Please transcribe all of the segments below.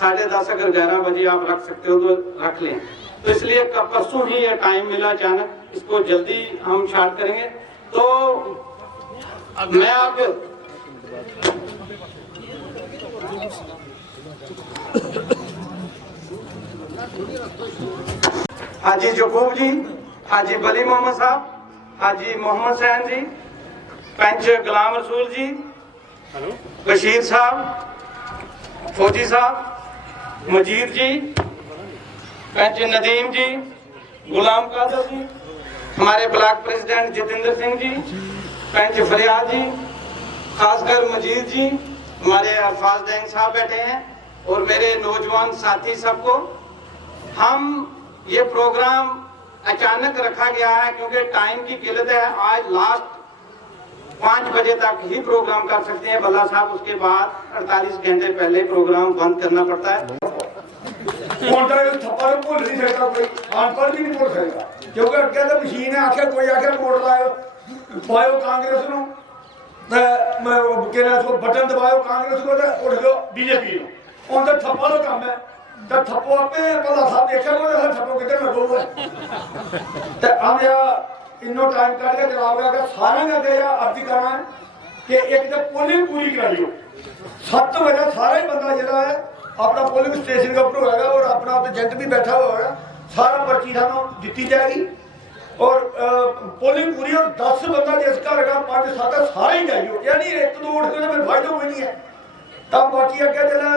10:30 अगर 11 बजे आप रख सकते हो तो रख लें। तो इसलिए परसों ही ये टाइम मिला अचानक, इसको जल्दी हम स्टार्ट करेंगे। तो मैं आप हाजी जकूब जी, हाजी बली मोहम्मद साहब, हाजी मोहम्मद सैन जी, पंच गुलाम रसूल जी, बशीर साहब, फौजी साहब, मजीद जी, पंच नदीम जी, गुलाम कादर जी, हमारे ब्लॉक प्रेसिडेंट जितेंद्र सिंह जी, पंच फरियाद जी, खासकर मजीद जी, हमारे अल्फाज डैंग साहब बैठे हैं और मेरे नौजवान साथी सबको। हम ये प्रोग्राम अचानक रखा गया है क्योंकि टाइम की किल्लत है। आज लास्ट 5 बजे तक ही प्रोग्राम कर सकते हैं बल्ला साहब, उसके बाद 48 घंटे पहले प्रोग्राम बंद करना पड़ता है। थप्पड़ भुल नहीं सकता, कोई अनपढ़ भी नहीं भुल सकता, क्योंकि अगे तो मशीन है। आखिर कोई आखिर वोट लाओ पाओ कांग्रेस को, बटन दबाओ कांग्रेस को, उठ दो बीजेपी को। उनका थप्पा का काम है, तो थप्पो आपे भला साहब देखा को थप्पो किधर लगोगा। तो हम या इन्नो टाइम करके जनाब अगर सारे ने अगे अर्जी करना है कि एक तो पोलिंग पूरी कराइयो। 7 बजे सारा ही बंदा जिला है अपना पोलिंग स्टेशन के ऊपर होगा और अपना एजेंट भी बैठा हुआ होगा। सारा पर्ची सानू दी जाएगी और पोलिंग पूरी। और 10 बंदा जिस घर का 5-7 सारे ही जाइयो, यानी 1-2 उठ के फिर फायदा कोई नहीं है। तब बाकी अगे जरा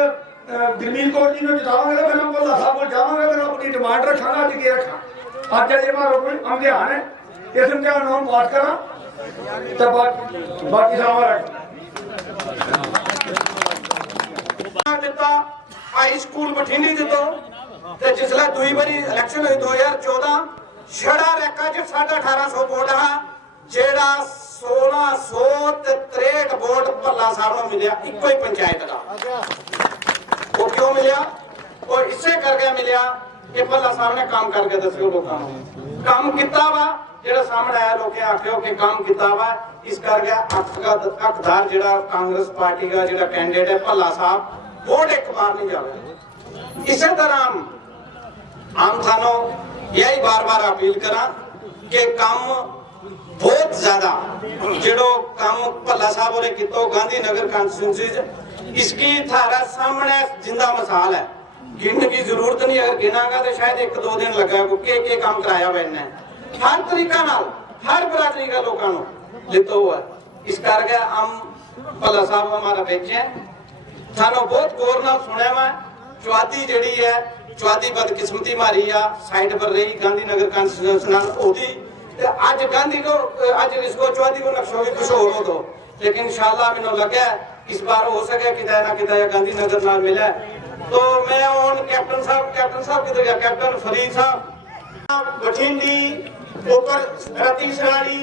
गुरमीत कौर जी ने जितावांगे तो फिर भला साहब को जावांगे, फिर अपनी डिमांड रखा अज के रखा। अज अजे हमारा कोई इम्तिहान है, इस इम्तिहान हम पास करा तो बाकी सारा हाई स्कूल बठिंडी तो जिसला दुई बारी इलेक्शन हुई 2014 छड़ा रैका च 1850 वोट हा, जेड़ा 1663 वोट भला साहब को मिले इको ही पंचायत का। वो क्यों मिला? और इससे करके मिला कि भला साहब ने काम करके दसियो लोगों को काम किता वा, जेड़ा सामने आया लोग आखियो कि काम किता वा। इस करके हकदार जेड़ा कांग्रेस पार्टी का जेड़ा कैंडिडेट है भला साहब वोट एक बार नहीं जावे। इसी तरह हम थानों यही बार-बार अपील करा कि काम बहुत ज्यादा जेड़ो काम भला साहब और कितो गांधीनगर कॉन्स्टिट्यूंसी इसकी थारा सामने जिंदा मिसाल है। गिनने की जरूरत नहीं, अगर गिनागा तो शायद 1-2 दिन लगा को के काम कराया बैठना है। हर तरीका नाल हर बरादरी का लोगों को लेता हुआ। इस करके हम भला साहब हमारा बेचे थानों बहुत गौर नाल सुने हुआ। चौथी जड़ी है चौथी बदकिस्मती मारी आ साइड पर रही गांधीनगर कॉन्स्टिट्यूंसी आज गांधी को आज इसको चौथी को नक्शो भी कुछ हो दो, लेकिन इंशाल्लाह मैंने लगा इस बार हो सके कितना ना कितना गांधीनगर नाल मिला। तो मैं और कैप्टन साहब किधर गया? कैप्टन फरीद साहब बठिंडी ऊपर रती सराड़ी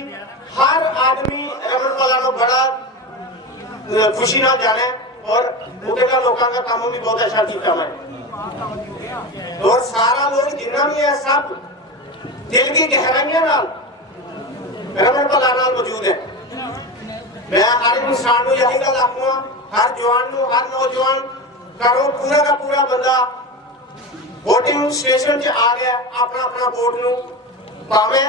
हर आदमी रमनवाला को बड़ा खुशी ना जाने और मुझे का लोगों का काम भी बहुत अच्छा किया है और सारा लोग जितना भी है सब दिल की गहराइयां नाल रमनवाला नाल मौजूद है। मैं हर इंसान को यही गल आखूंगा, हर जवान को हर नौजवान करो पूरा का पूरा बंदा वोटिंग स्टेशन च आ गया अपना अपना वोट नु पावे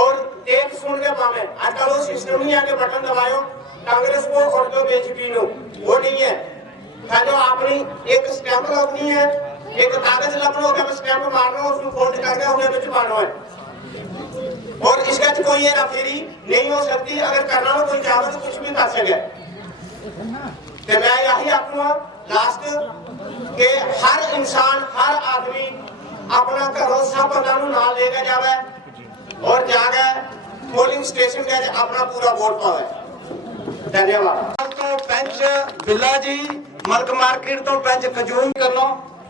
और देख सुन के पावे। आजकल वो सिस्टम नहीं है कि बटन दबायो कांग्रेस को और दो बीजेपी नु, वो नहीं है। जो अपनी एक स्टैंप लगनी है, एक कागज लगना होगा, स्टैंप मारना उसको फोल्ड करके उन्हें बिच पाना है और इसका कोई हेरा फेरी नहीं हो सकती। अगर करना हो कोई चाहे तो कुछ भी कर सके। तो मैं यही आखूंगा लास्ट के हर इंसान हर आदमी अपना घरों सब बंदा नाल लेकर जावे और जाके पोलिंग स्टेशन के अपना पूरा वोट पावे। धन्यवाद। तो पंच बिल्ला जी मलक मार्केट तो पंच खजूम करनो,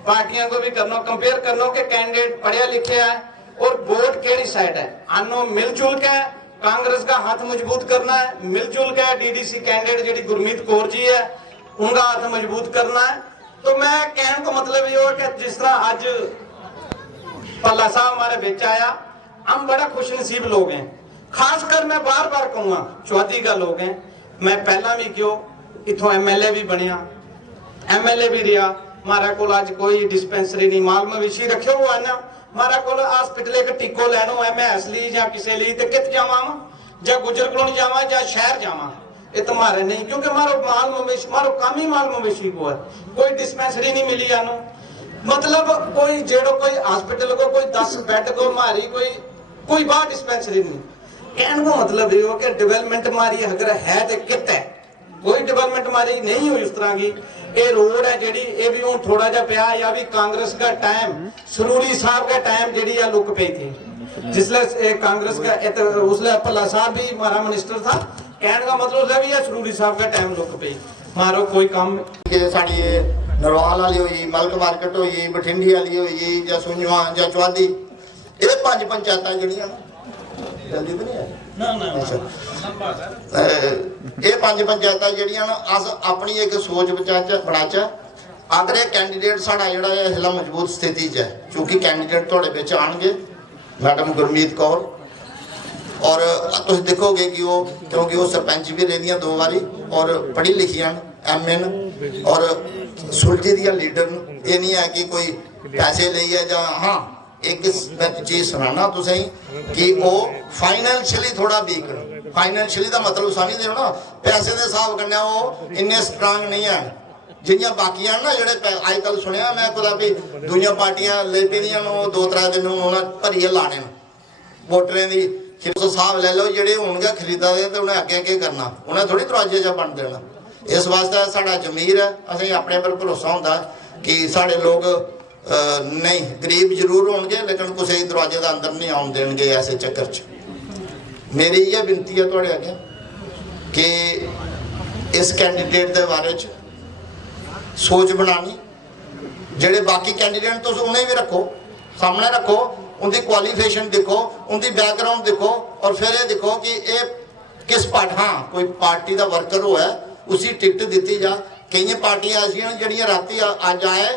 पार्टियां को भी करनो, कंपेयर करनो कि कैंडिडेट पढ़े लिखे है और वोट केड़ी साइड है। आनो मिलजुल के कांग्रेस का हाथ मजबूत करना है, मिलजुल के डीडीसी कैंडिडेट जी गुरमीत कौर जी है उनका हाथ मजबूत करना है। तो मैं कहने का मतलब ये हो कि जिस तरह आज भला साहब हमारे बीच आया, हम बड़ा खुश नसीब लोग हैं। खासकर मैं बार बार कहूंगा चौथी का लोग हैं। मैं पहला भी क्यों इथों MLA भी बनया, MLA भी रहा, मारे को अज कोई डिस्पेंसरी नहीं, माल मवेशी रखे हो आना मारे को हॉस्पिटल एक टीको लैनो है MS ली या किसी ली तो कित जावा या गुजर कलोनी जावा या शहर जावा, ये तो मारे नहीं क्योंकि मारो माल मवेशी मारो काम ही माल मवेशी को है, कोई डिस्पेंसरी नहीं मिली जानो। मतलब कोई जेड़ो कोई हॉस्पिटल को कोई 10 बेड को मारी कोई बाहर डिस्पेंसरी नहीं। कहने को मतलब ये हो कि डेवलपमेंट मारी अगर है तो कित है, कोई डेवलपमेंट मारी नहीं हुई उस तरह की। ये रोड है जी ये भी हूँ थोड़ा जा पिया या भी कांग्रेस का टाइम सरूरी साहब का टाइम जी लुक पई थी जिसले कांग्रेस का उसले भल्ला साहब भी हमारा मिनिस्टर था। कहने का मतलब है भी ये सरूरी साहब का टाइम लुक पई मारो कोई काम साड़ी नरवाल वाली हुई मलक मार्केट हुई बठिंडी वाली हुई या सुंजवा या चौहादी ये 5 पंचायत जड़ियां जल्दी तो नहीं है ये 5 पंचायत जड़ियां अस अपनी एक सोच बनाचा अगर ये कैंडीडेट साड़ा जड़ा है इसलिए मजबूत स्थिति च है क्योंकि कैंडीडेट थोड़े बिच आएंगे मैडम गुरमीत कौर और तुम देखोगे कि वो क्योंकि वो सरपंच भी रही 2 बारी और पढ़ी लिखी MA और सुलझी दिया लीडर ये नहीं है कि कोई पैसे ले है या हाँ एक मैं चीज सुनाना तो सही कि वो फाइनेंशियली थोड़ा वीक फाइनेंशियली का मतलब समझते हो ना पैसे के हिसाब करने वो इन्ने स्ट्रांग नहीं है जिन्या बाकी ना जोड़े अजकल सुनिया मैं खुदा भी दूसरी पार्टियां ले पेदियां 2-3 दिन भरीए लाने वोटरें की हिसाब ले लो जेडे होंगे खरीदा दे तो उन्हें अगे अगे करना उन्हें थोड़ी दरवाजे च बन देना। इस वास्ते साड़ा जमीर है असें अपने पर भरोसा होंदा कि साढ़े लोग नहीं गरीब जरूर होंगे लेकिन किसी दरवाजे का अंदर नहीं आउन देंगे ऐसे चक्कर च। मेरी ये विनती है थोड़े अगे कि इस कैंडीडेट के बारे च सोच बनानी जेडे बाकी कैंडीडेट तो उन्हें भी रखो सामने रखो उनकी क्वालिफिकेशन देखो उनकी बैकग्राउंड देखो और फिर ये देखो कि ये किस पार्टी हाँ कोई पार्टी का वर्कर हुआ है उसी टिकट दी जा। कई पार्टियां ऐसियां जड़ियां राती अज आए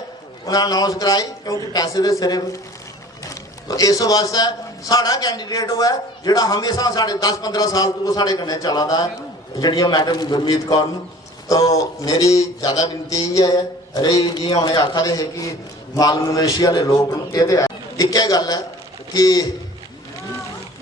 उन्हें अनाउंस कराई क्योंकि पैसे के सिरे तो इस वास्ते साड़ा कैंडीडेट हुआ है जोड़ा हमेशा साढ़े 10-15 साल तो साढ़े कन्ने चला है जड़ियां मैडम गुरमीत कौर। तो मेरी ज़्यादा विनती ये है रही जी उन्हें आखा दे है कि माल मवेशी वाले लोग ये एक गल है कि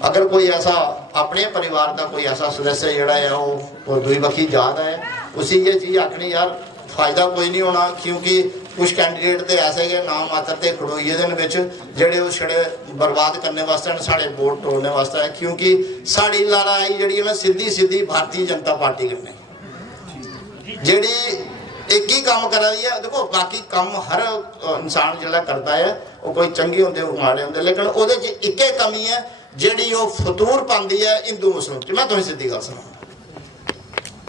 अगर कोई ऐसा अपने परिवार का कोई ऐसा सदस्य जोड़ा है वो दुई बखी जात है उसी ये चीज़ आखनी यार फायदा कोई नहीं होना क्योंकि कुछ कैंडीडेट तो ऐसे गए नाम मात्र ते खड़ोइए जेडे वो छड़े बर्बाद करने वास्ते साढ़े वोट तोड़ने वास्ते है क्योंकि साड़ी लड़ाई जी है ना सीधी भारतीय जनता पार्टी करने जेडी एक ही काम करा दी है। देखो बाकी काम हर इंसान जो करता है वो कोई चंगे होंगे माड़े होंगे लेकिन वो एक ही कमी है जी वो फतूर पाती है हिंदू मुस्लिम मैं तुम्हें सीधी गल सुना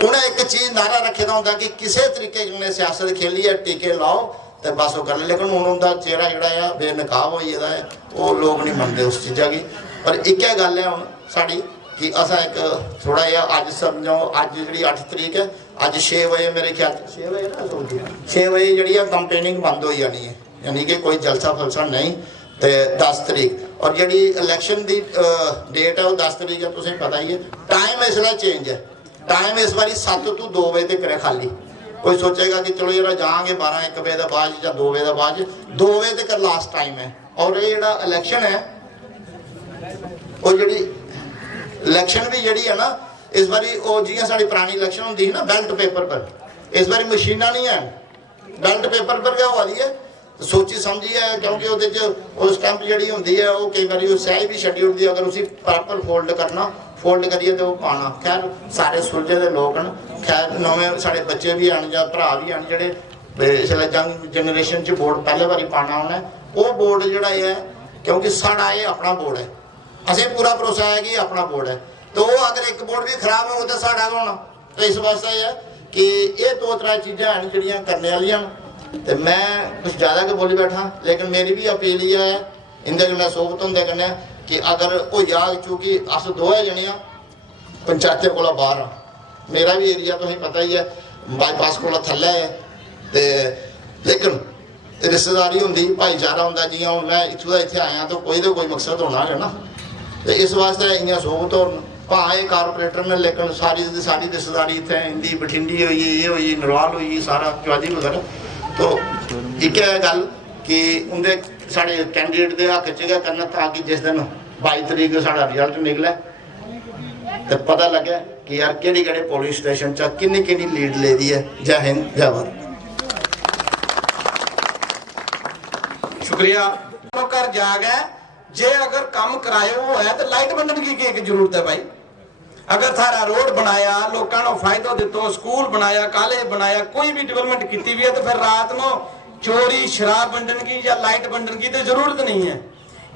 उन्हें एक चीज नारा रखे होंगे कि किसी तरीके ने सियासत खेली है टीके लाओ तो बस वो कर ले लेकिन हूँ उनका चेहरा जोड़ा है बेनकाब हो जाता है वो लोग नहीं मनते उस चीज़ा की। पर एक गल है हूँ साड़ी कि असा एक थोड़ा जहा अज समझो अज जी 8 तरीक है अज 6 बजे मेरे ख्याल 6 बजे ना 6 बजे जी कंपेनिंग बंद हो जानी है यानी कि कोई जलसा फलसा नहीं तो 10 तरीक और जी इलैक्शन की डेट है वो 10 तरीक है तुम्हें पता ही है। टाइम इसलिए चेंज है टाइम इस बारी 7 तो 2 बजे तक है खाली कोई सोचेगा कि चलो यार जाएंगे 12-1 बजे का बाद या 2 बजे का बाद 2 बजे तक लास्ट टाइम है। और ये जो इलैक्शन है वो जी इलैक्शन भी जी है ना इस बारी वो जियां साड़ी पुरानी इलैक्शन होंगी ना बैल्ट पेपर पर इस बारी मशीना नहीं है बैल्ट पेपर पर क्या हुआ दी है सोची समझी है क्योंकि वो स्टैंप जी होंगी है वो कई बार स्याही भी छड़ी होती है अगर उसी प्रॉपर फोल्ड करिए तो वो पाना। खैर सारे सुलझे दे लोग न खैर नवे साढ़े बच्चे भी आन या भरा भी आन जेडे इसलिए यंग जनरेशन च वोट पहले बारी पाना उन्हें वो वोट जोड़ा है क्योंकि साड़ा ये अपना वोट है असें पूरा भरोसा है कि अपना बोर्ड है तो वो अगर एक बोर्ड भी खराब हो तो साढ़ा होना। तो इस वास्ते है कि ये 2-3 चीज़ा हैं जड़ियाँ करने वालियां तो मैं कुछ ज़्यादा के बोली बैठा लेकिन मेरी भी अपील ये है इंदे कन्नै सोबत होंदे कन्नै कि अगर हो जाग चूँकि अस 2 जनियां पंचायतें कोला बाहर हाँ मेरा भी एरिया तुसें पता ही है बाईपास कोला थल्ले है तो लेकिन रिश्तेदारी होंगी भाईचारा होंदा जियां हुण मैं इत्थों दा इत्थे आया तो कोई मकसद होना है ना तो इस वास्ते इं सोबत हो भाएं कारपोरेटर ने लेकिन सारी रिश्तेदारी इतने इंदी बठिंडी हुई ये हुई नरवाल हुई सारा चौहादी वगैरह तो एक है गल कि उनके साढ़े कैंडीडेट के हक च करना ताकि जिस दिन 22 तरीक साढ़ा रिजल्ट निकले तो पता लगे कि यार केड़े पोलिंग स्टेशन च किन्नी लीड ले दी है। जय हिंद जय भारत। शुक्रिया। कर जाग है जे अगर काम कराए हो है तो लाइट बंधन की जरूरत है भाई। अगर थारा रोड बनाया लोगों को फायदा दितो स्कूल बनाया कॉलेज बनाया कोई भी डेवलपमेंट की हुई है तो फिर रात को चोरी शराब बंटन की या लाइट बंटन की तो जरूरत नहीं है।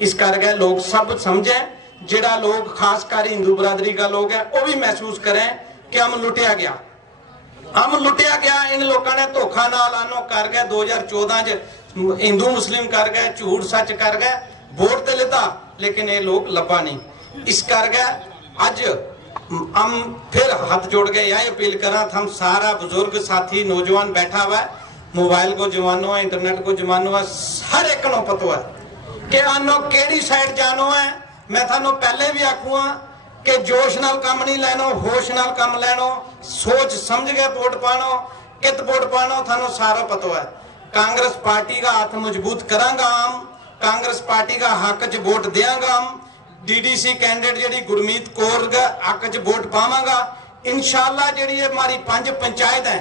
इस करके लोग सब समझे जेड़ा लोग खासकर हिंदू बरादरी का लोग है वो भी महसूस करें कि हम लुटिया गया इन लोगों ने धोखा नाल आनो कर गए 2014 च हिंदू मुस्लिम कर गए झूठ सच कर गए वोट तो लेता लेकिन ये लोग लब्बा नहीं। इस करके अज हम फिर हाथ जोड़ के यह अपील करा हम सारा बुजुर्ग साथी नौजवान बैठा हुआ है मोबाइल को जमानो है इंटरनेट को जमानो है हर एक को पता है कि आनो केड़ी साइड जानो है। मैं थानू पहले भी आखूंगा कि जोश नाल काम नहीं लेनो होश नाल काम लेनो सोच समझ के वोट पानो कित वोट पानो थानू सारा पता है। कांग्रेस पार्टी का हाथ मजबूत करांगा हम कांग्रेस पार्टी का हक च वोट देंगा हम डीडीसी कैंडिडेट जी गुरमीत कौर हक च वोट पावांगा इंशाअल्लाह। जी हमारी 5 पंचायत है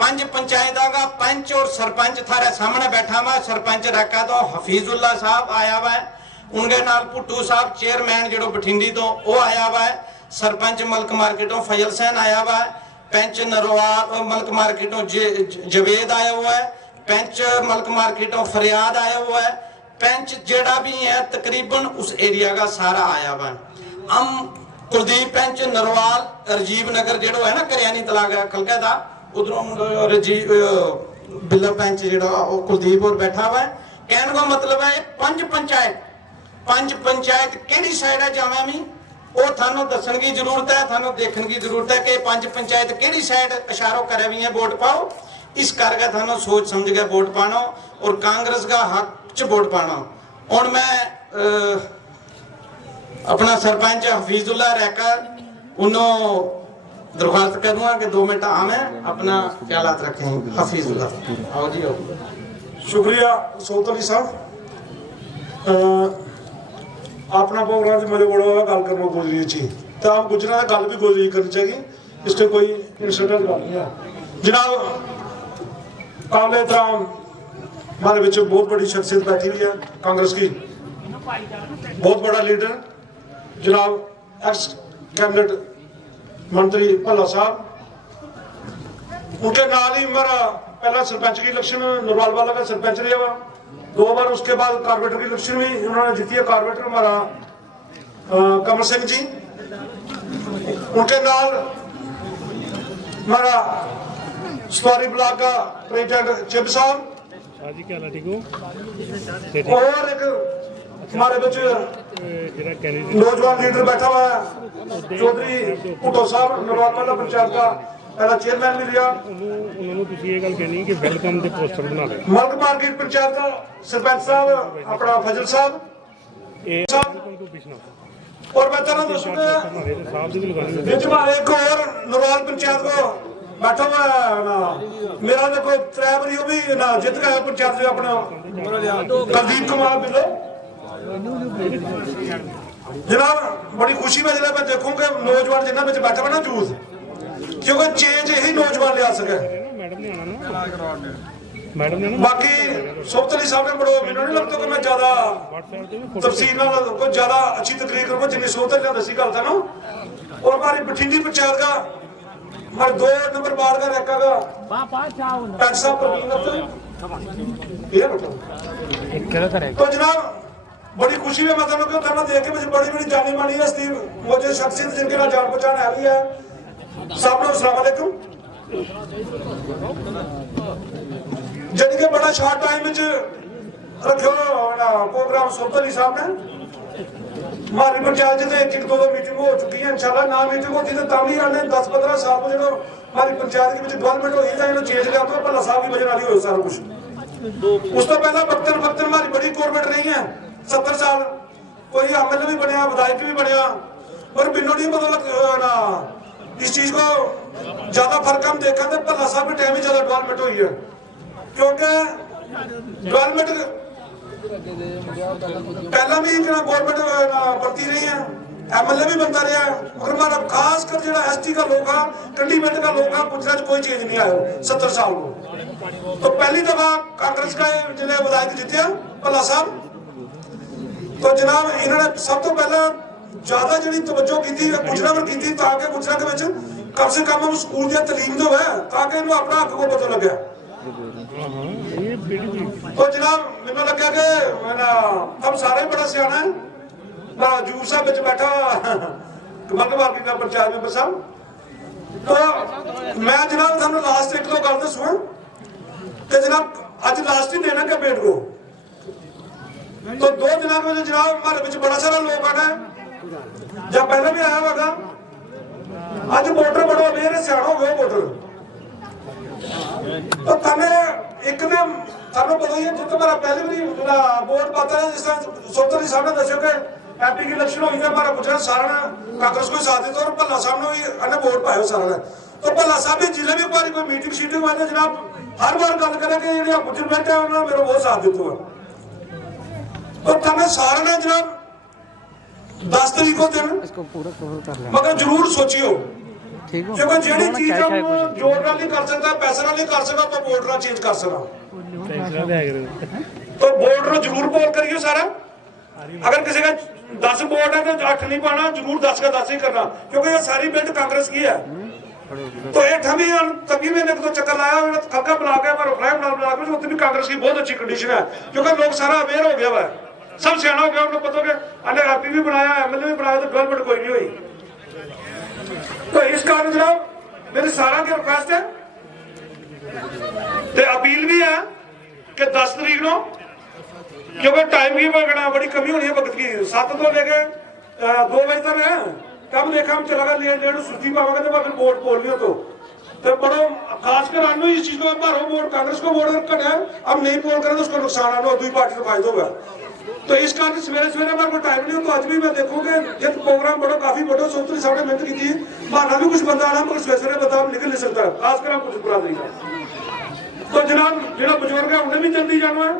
5 पंचायतों का पंच और सरपंच थारे सामने बैठा हुआ सरपंच रखा तो हफीजुल्ला साहब आया हुआ है उनके नाल भुट्टू साहब चेयरमैन जो बठिंडी तो वो आया हुआ है सरपंच मलक मार्केटों फजल सैन आया हुआ है पंच नरवाल मलक मार्केटों जवेद आया हुआ है पंच मलक मार्केटों फरियाद आया हुआ है पंच जेड़ा भी है तकरीबन उस एरिया का सारा आया हुआ है। हम कुलदीप पंच नरवाल राजीव नगर जो है ना करियानी तलाक खलका था उधरों राजीव बिल्ला पंच जो कुलदीप और बैठा हुआ है। कहने का मतलब है 5 पंचायत केड़ी साइड है जावे मी वो थानू दसन की जरूरत है थानू देखने की जरूरत है कि 5 पंचायत केड़ी साइड इशारों करे हुई है वोट पाओ। इस करके थानू सोच समझ के वोट पाना और कांग्रेस का हक च वोट पाना। और मैं अपना सरपंच हफीजुल्ला रहकर उन्होंने दरख्वास्त करूंगा कि 2 मिनट आवे अपना ख्यालात रखें। हफीजुल्ला आओ जी आओ। शुक्रिया सोत अली साहब अपना प्रोग्राम मजे बड़ा हुआ गल करना गुजरी ची तो आप गुजरा गल भी गुजरी करनी चाहिए इसमें कोई इंसिडेंट गल नहीं है। जनाब काबिल एहतराम हमारे बच्चे बहुत बड़ी शख्सियत बैठी हुई है कांग्रेस की बहुत बड़ा लीडर जनाब एक्स कैबिनेट मंत्री भल्ला साहब उनके नाल ही मेरा पहला सरपंच की इलेक्शन नरवाल वाला का सरपंच रहा हुआ 2 बार उसके बाद कारपोरेटर की इलेक्शन भी उन्होंने जीती है। कारपोरेटर हमारा कमर सिंह जी उनके नाल हमारा सवारी ब्लॉक का प्रेसिडेंट चिब साहब और एक हमारे बच्चे नौजवान लीडर बैठा हुआ है चौधरी भुट्टो साहब नरवाल वाला पंचायत का पहला चेयरमैन भी रहा। मलक मार्केट पंचायत का सरपंच साहब अपना फजल साहब और मैं तरह एक और नरवाल पंचायत को बैठा हुआ मेरा देखो 3 बारी भी ना जित गया पंचायत अपना कुलदीप कुमार बिल्लो जनाब बड़ी खुशी में मैं देखूं कि नौजवान जिन्होंने बैठा हुआ ना यूथ क्योंकि चेंज यही नौजवान लिया सके। बाकी सोबत अली साहब ने बड़ो मैंने नहीं लगता कि मैं ज्यादा तफसील कोई ज्यादा अच्छी तकरीर करूंगा जिन्नी सोबत अली दसी गल था ना। और हमारी बठिंडी पंचायत का हमारे 2 नंबर वार्ड का रेका का पंच साहब तो जनाब बड़ी खुशी में मतलब देख के मुझे बड़ी बड़ी जानी मानी हस्ती मुझे शख्सियत जिनके ना जान पहचान है साहब ने अस्सलाम वालेकुम जन के बड़ा शॉर्ट टाइम रखो प्रोग्राम सोबत अली साहब ने हमारी पंचायत से 1-2 मीटिंग हो चुकी है इंशाल्लाह ना मीटिंग होती तो तभी आने 10-15 साल को जो हमारी पंचायत के डेवलपमेंट हो जाए चेंज लिया तो भला साहब की वजह नाल ही हो सारा कुछ। उस तो पहला वक्तन हमारी बड़ी गवर्नमेंट रही है 70 साल कोई एमएलए भी बनया विधायक भी बनया और बिनो नहीं मतलब इस चीज को ज्यादा फर्क हम देखा तो भला साहब की टाइम ही ज्यादा डेवलपमेंट हुई है क्योंकि गवर्नमेंट पहला भी गवर्नमेंट बढ़ती रही है, MLA भी बनता रहा है, और हमारा खासकर जो ST का लोग है, कंडीमेंट का लोग है, गुजरात कोई चेंज नहीं आया 70 साल को। तो पहली दफा कांग्रेस का जिले विधायक जीते भल्ला साहब, तो जनाब इन्होंने सब तो पहला ज्यादा जी तवज्जो की गुजरा पर की, ताकि गुजरा के कम से कम स्कूल की तलीम तो है, ताकि इन्हें अपना हक को पता लगे। तो जनाब मैंने लगे कि हम सारे बड़ा सियाना है, हजूर साहब बिच बैठा कमल मार्केट का पंचायत मेंबर साहब। तो मैं जनाब थानू लास्ट एक दो गल दसूं कि जनाब अज लास्ट ही देना कैंपेन को, तो 2 दिनों में जनाब हमारे बीच बड़ा सारा लोग आना है, जब पहले भी आया होगा। अज वोटर बड़ो अवेयर है, सियाणा हो गए वोटर। तो तने एक दिन थानू पता ही है, जिस हमारा पहले भी वोट पाता है, जिस तरह सोचर जी साहब ने दसो कि MP की इलेक्शन हुई है, हमारा गुजरात सारा कांग्रेस को साथ देता, और भल्ला साहब ने भी वोट पाया सारा ने। तो भल्ला साहब भी जिले भी कोई मीटिंग शीटिंग हुई जनाब हर बार गल करें कि गुजर बैठे उन्होंने मेरा बहुत साथ दिता है। तो तने सारे ने जनाब 10 तारीख को दिन मगर जरूर सोचियो, क्योंकि जेडी चीज हम जोर नाल नहीं कर सकता, पैसे नाल नहीं कर सकता, तो वोट नाल चेंज कर सकता। तो वोट नाल जरूर पोल करियो सारा। अगर किसी का 10 वोट है तो 8 नहीं पाना, जरूर 10 का 10 ही करना, क्योंकि ये सारी बिल्ड कांग्रेस की है। तो ये तभी मैंने एक दो चक्कर लाया, खलका बना के बना के उसमें भी कांग्रेस की बहुत अच्छी कंडीशन है, क्योंकि लोग सारा अवेयर हो गया है, सब सियाना हो गया, उन्हें पता कि MP भी बनाया, MLA भी बनाया, तो डेवलपमेंट कोई नहीं हुई। तो इस कारण जनाब मेरी सारा की रिक्वेस्ट है ते अपील भी है कि 10 तारीख को, क्योंकि टाइम की बड़ी कमी होनी है वक्त की, 7 तो लेके 2 बजे तक है, कम देखा हम चला गया लेट सुस्ती पावांगे तो फिर वोट पोल लियो। तो बड़ो खासकर आनो इस चीज को मारो वोट कांग्रेस को वोट घटा, अब नहीं पोल करें तो उसको नुकसान आना, दूसरी पार्टी को फायदा होगा। तो इस कारण सवेरे सवेरे हमारे को टाइम नहीं हो, तो आज भी मैं देखूँ कि जब प्रोग्राम बड़ो काफी बड़ो सोचरी साहब ने मेहनत की थी, माना भी कुछ बंदा आना, मगर सवेरे सवेरे बता निकल नहीं सकता, खासकर हम कुछ बुरा नहीं। तो जनाब जो बुजुर्ग है उन्हें भी जल्दी जाना है,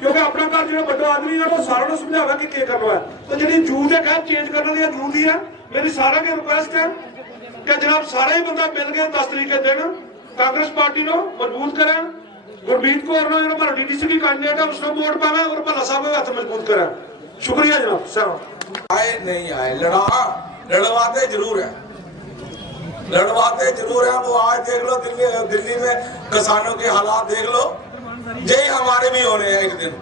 क्योंकि अपना घर जो बड़ा आदमी है वो सारा समझावा कि करना है। तो जी जूथ है खैर चेंज करने की जरूरी है। मेरी सारा की रिक्वेस्ट है कि जनाब सारे ही बंदा मिल गए 10 तारीख के दिन कांग्रेस पार्टी को मजबूत करें, गुरमीत कौर हमारा DDC की कैंडिडेट है उसको वोट पावे और भल्ला साहब को हाथ मजबूत करें। शुक्रिया जनाब साहब। आए नहीं आए लड़वाते जरूर है, लड़वाते जरूर है। वो आज देख लो दिल्ली में किसानों के हालात देख लो, यही हमारे भी होने हैं एक दिन।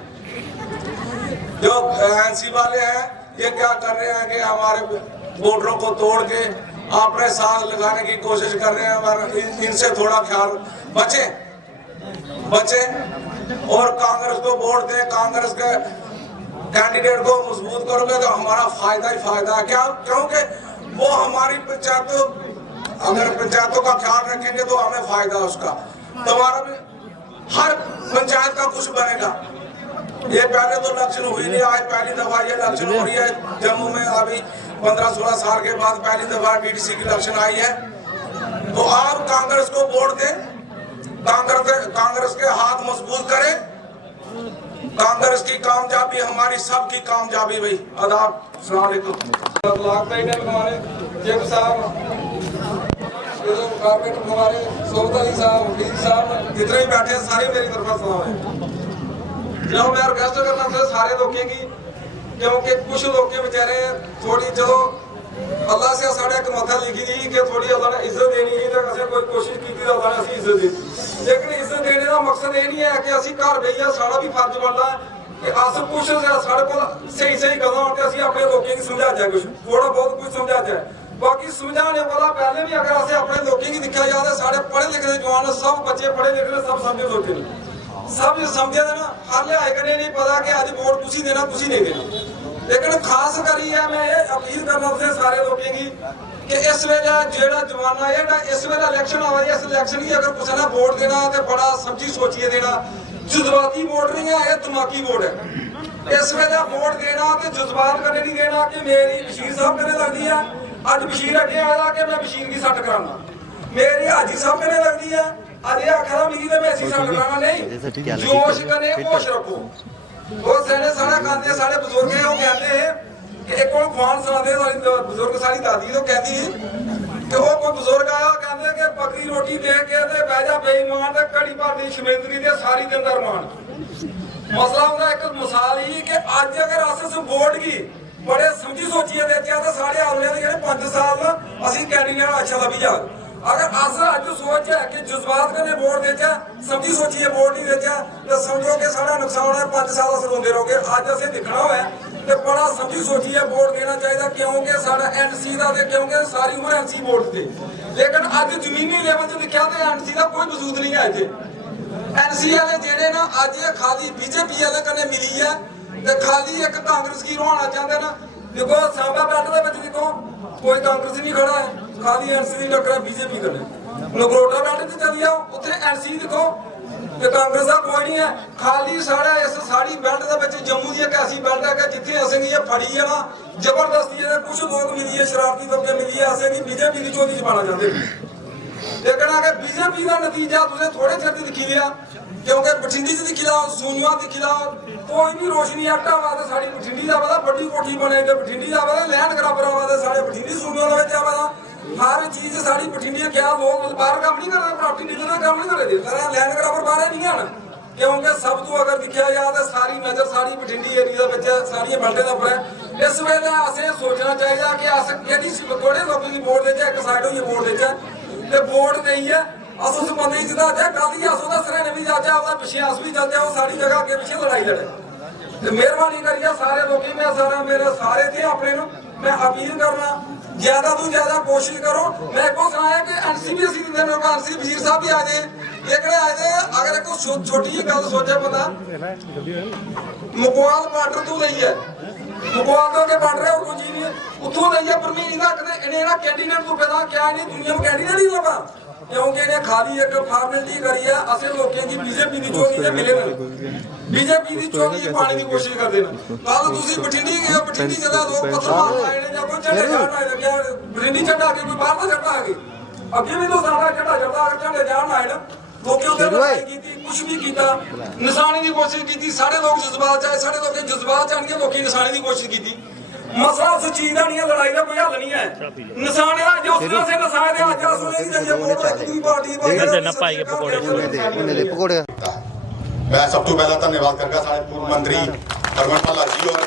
जो NC वाले हैं ये क्या कर रहे हैं कि हमारे वोटरों को तोड़ के अपने साथ लगाने की कोशिश कर रहे हैं, इनसे थोड़ा ख्याल बचे और कांग्रेस को वोट दें, कांग्रेस के कैंडिडेट को मजबूत करोगे तो हमारा फायदा ही फायदा है। क्या क्योंकि वो हमारी पंचायतों, अगर पंचायतों का ख्याल रखेंगे तो हमें फायदा उसका, तुम्हारा भी हर पंचायत का कुछ बनेगा। ये पहले तो इलेक्शन हुई नहीं, आज पहली दफा ये इलेक्शन हो रही है जम्मू में, अभी 15-16 साल के बाद पहली दफा DDC की इलेक्शन आई है। तो आप कांग्रेस को वोट दें, कांग्रेस के हाथ मजबूत करें, कांग्रेस की कामयाबी हमारी सबकी कामयाबी भाई। आदाब अस्सलाम वालेकुम। हमारे जेब साहब, हमारे सोमत साहब, साहब जितने भी बैठे सारे मेरी तरफ सलाम है। जो मैं रिक्वेस्ट करना चाहता सारे लोगों की, क्योंकि कुछ लोग बेचारे थोड़ी जो अल्लाह से साढ़े एक मथा लिखी गई कि थोड़ी अल्लाह ने इज्जत देनी है, तो असं कोई कोशिश की अल्लाह ने इज्जत दी, लेकिन इज्जत देने का मकसद ये नहीं है कि असं घर बहिए, साड़ा भी फर्ज बनता है कि अस कुछ साढ़े को सही गल्लां होण ते असं अपने लोगों की समझा जाए, कुछ थोड़ा बहुत कुछ समझा जाए। बाकी समझाने वाला पहले भी अगर असं अपने लोगों की देखा जाए तो साढ़े पढ़े लिखे जवान सब बच्चे पढ़े लिखे सब समझे सोचे सब समझे ना, हर लिहाज कने नहीं पता कि अज वोट तुसीं देना तुसीं नहीं देना। लेकिन खास करी है मैं ये अपील करना उसे सारे लोगों की कि इस वेले जेड़ा जमाना है इस वेले इलेक्शन आ रही है, इस इलेक्शन की अगर किसी ने वोट देना तो बड़ा समझी सोचिए देना, जज्बाती वोट नहीं है, ये दिमागी वोट है। इस वेले वोट देना तो जज्बात करने नहीं देना कि मेरी बशीर साहब करने लगती है, अज बशीर अगे आया कि मैं बशीर की सट कराना, मेरी हाजी साहब करने लगती है, अजय आखा मिगी तो मैं ऐसी साल लगाना नहीं जोश कने होश रखो वो सने सारा कहते सारे बुजुर्ग हैं वो कहते हैं कि एक और ख्वान सुनाते बुजुर्ग सारी दादी तो कहती कि वो कोई बुजुर्ग आया कहते कि बकरी रोटी दे के ते बह जा बेईमान ते कड़ी भरदी शमेंद्री दे सारी दिन दरमान मसला होता एक मिसाल ही कि अज अगर अस बोर्ड की बड़े समझी सोचिए देते तो साढ़े आने के 5 साल असं कैंडिडेट अच्छा लभी जाग अगर अस अज सोच है कि जज्बात कन्नै वोट देचे समझी सोचिए वोट नहीं देचे तो समझो कि साढ़ा नुकसान है 5 साल अस रोंदे रहोगे अज असें दिखना होए तो बड़ा समझी सोचिए वोट देना चाहिए क्योंकि साढ़ा एनसी का क्योंकि सारी उम्र एनसी वोट थे लेकिन अज जमीनी लेवल च दिखा तो एनसी का कोई वजूद नहीं है इतने एनसी वाले जेडे ना अज खाली बीजेपी वाले कन्नै मिली है ते खाली एक कांग्रेस की रोना चाहते ना देखो सांबा बैठ दे विच देखो कोई कांग्रेस नहीं खड़ा है खाली एनसी की टक्कर बीजेपी कन्नै नगरोटा बैठ के चली जाओ उत्थे एनसी देखो ते कांग्रेस का कोई नहीं है खाली सारा इस साड़ी बेल्ट दे विच जम्मू की एक ऐसी बेल्ट है कि जिथे असें ये फड़ी है ना जबरदस्ती है कुछ लोग मिली है शरारती तबके मिली है असें बीजेपी की चोली च पाना चाहते लेकिन अगर बीजेपी का नतीजा तुझे थोड़े चिर दिखी लिया क्योंकि बठिंडी च दिखी लाओ सूइयां दिखी लाओ कोई भी रोशनी आटा आवा साड़ी बठिंडी का पता बड़ी कोठी बनेगी बठिंडी का पता लैंड ग्राबर आवा साढ़े बठिंडी सूइयां के आवा हर चीज साड़ी बठिंडी क्या लोग बाहर काम नहीं कर रहे प्रॉपर्टी डीलर का काम नहीं कर रहे लैंड ग्राबर बाहर नहीं है क्योंकि सब तो अगर दिखा जाए तो सारी नजर सारी बठिंडी एरिया सारिया बेल्टें उपर है इस वेले असें सोचना चाहिए कि अस केह्ड़ी थोड़े लोगों की वोट देचे एक साइड होइए वोट देचे ते वोट नहीं है अस उस बंदे की जिदा जाए कल ही अस ओहदा सरहने भी जाते ओहदा पिछे अस भी जाते वो सारी जगह अगे पिछे लड़ाई लड़े ते मेहरबानी करिए सारे लोग मैं सारा मेरे सारे थे अपने मैं अपील करना ज्यादा तो ज्यादा कोशिश करो मैं एक सुनाया कि एनसी भी असी दिंदे मेरे को एनसी वजीर साहब भी आ जाए लेकिन आए थे अगर एक छोटी जी गल सोचे बंदा मुकवाल बार्डर तो नहीं है मुकवाल के बार्डर है और कुछ नहीं है उतों नहीं है परमीन इन्हें कैंडिडेट तो पहला क्या नहीं दुनिया में कैंडिडेट ही लगा क्योंकि इन्हें खाली एक फॉर्मेलिटी करी है असें लोगों की बीजेपी की चोरी से मिले बीजेपी की चोरी पाने की कोशिश करते हैं कल तुम बठिंडी गए बठिंडी जगह लोग पत्थर मार आए ने कोई झंडे चढ़ना है क्या बठिंडी झंडा के कोई बाहर का झंडा आ गई अगे भी तो सारा झंडा चढ़ता झंडे जान आए ना लोगों उधर कुछ भी किया निशाने की कोशिश की सारे लोग जज्बात चाहे सारे लोग जज्बात आन के लोग निशाने की कोशिश की मसला उस चीज का नहीं है लड़ाई का कोई हल नहीं है निशाने जो से नसाए दे आज सुने की जरिए वोट एक दूसरी पार्टी मैं सब तो पहला धन्यवाद करगा साढ़े पूर्व मंत्री हरमन भल्ला जी और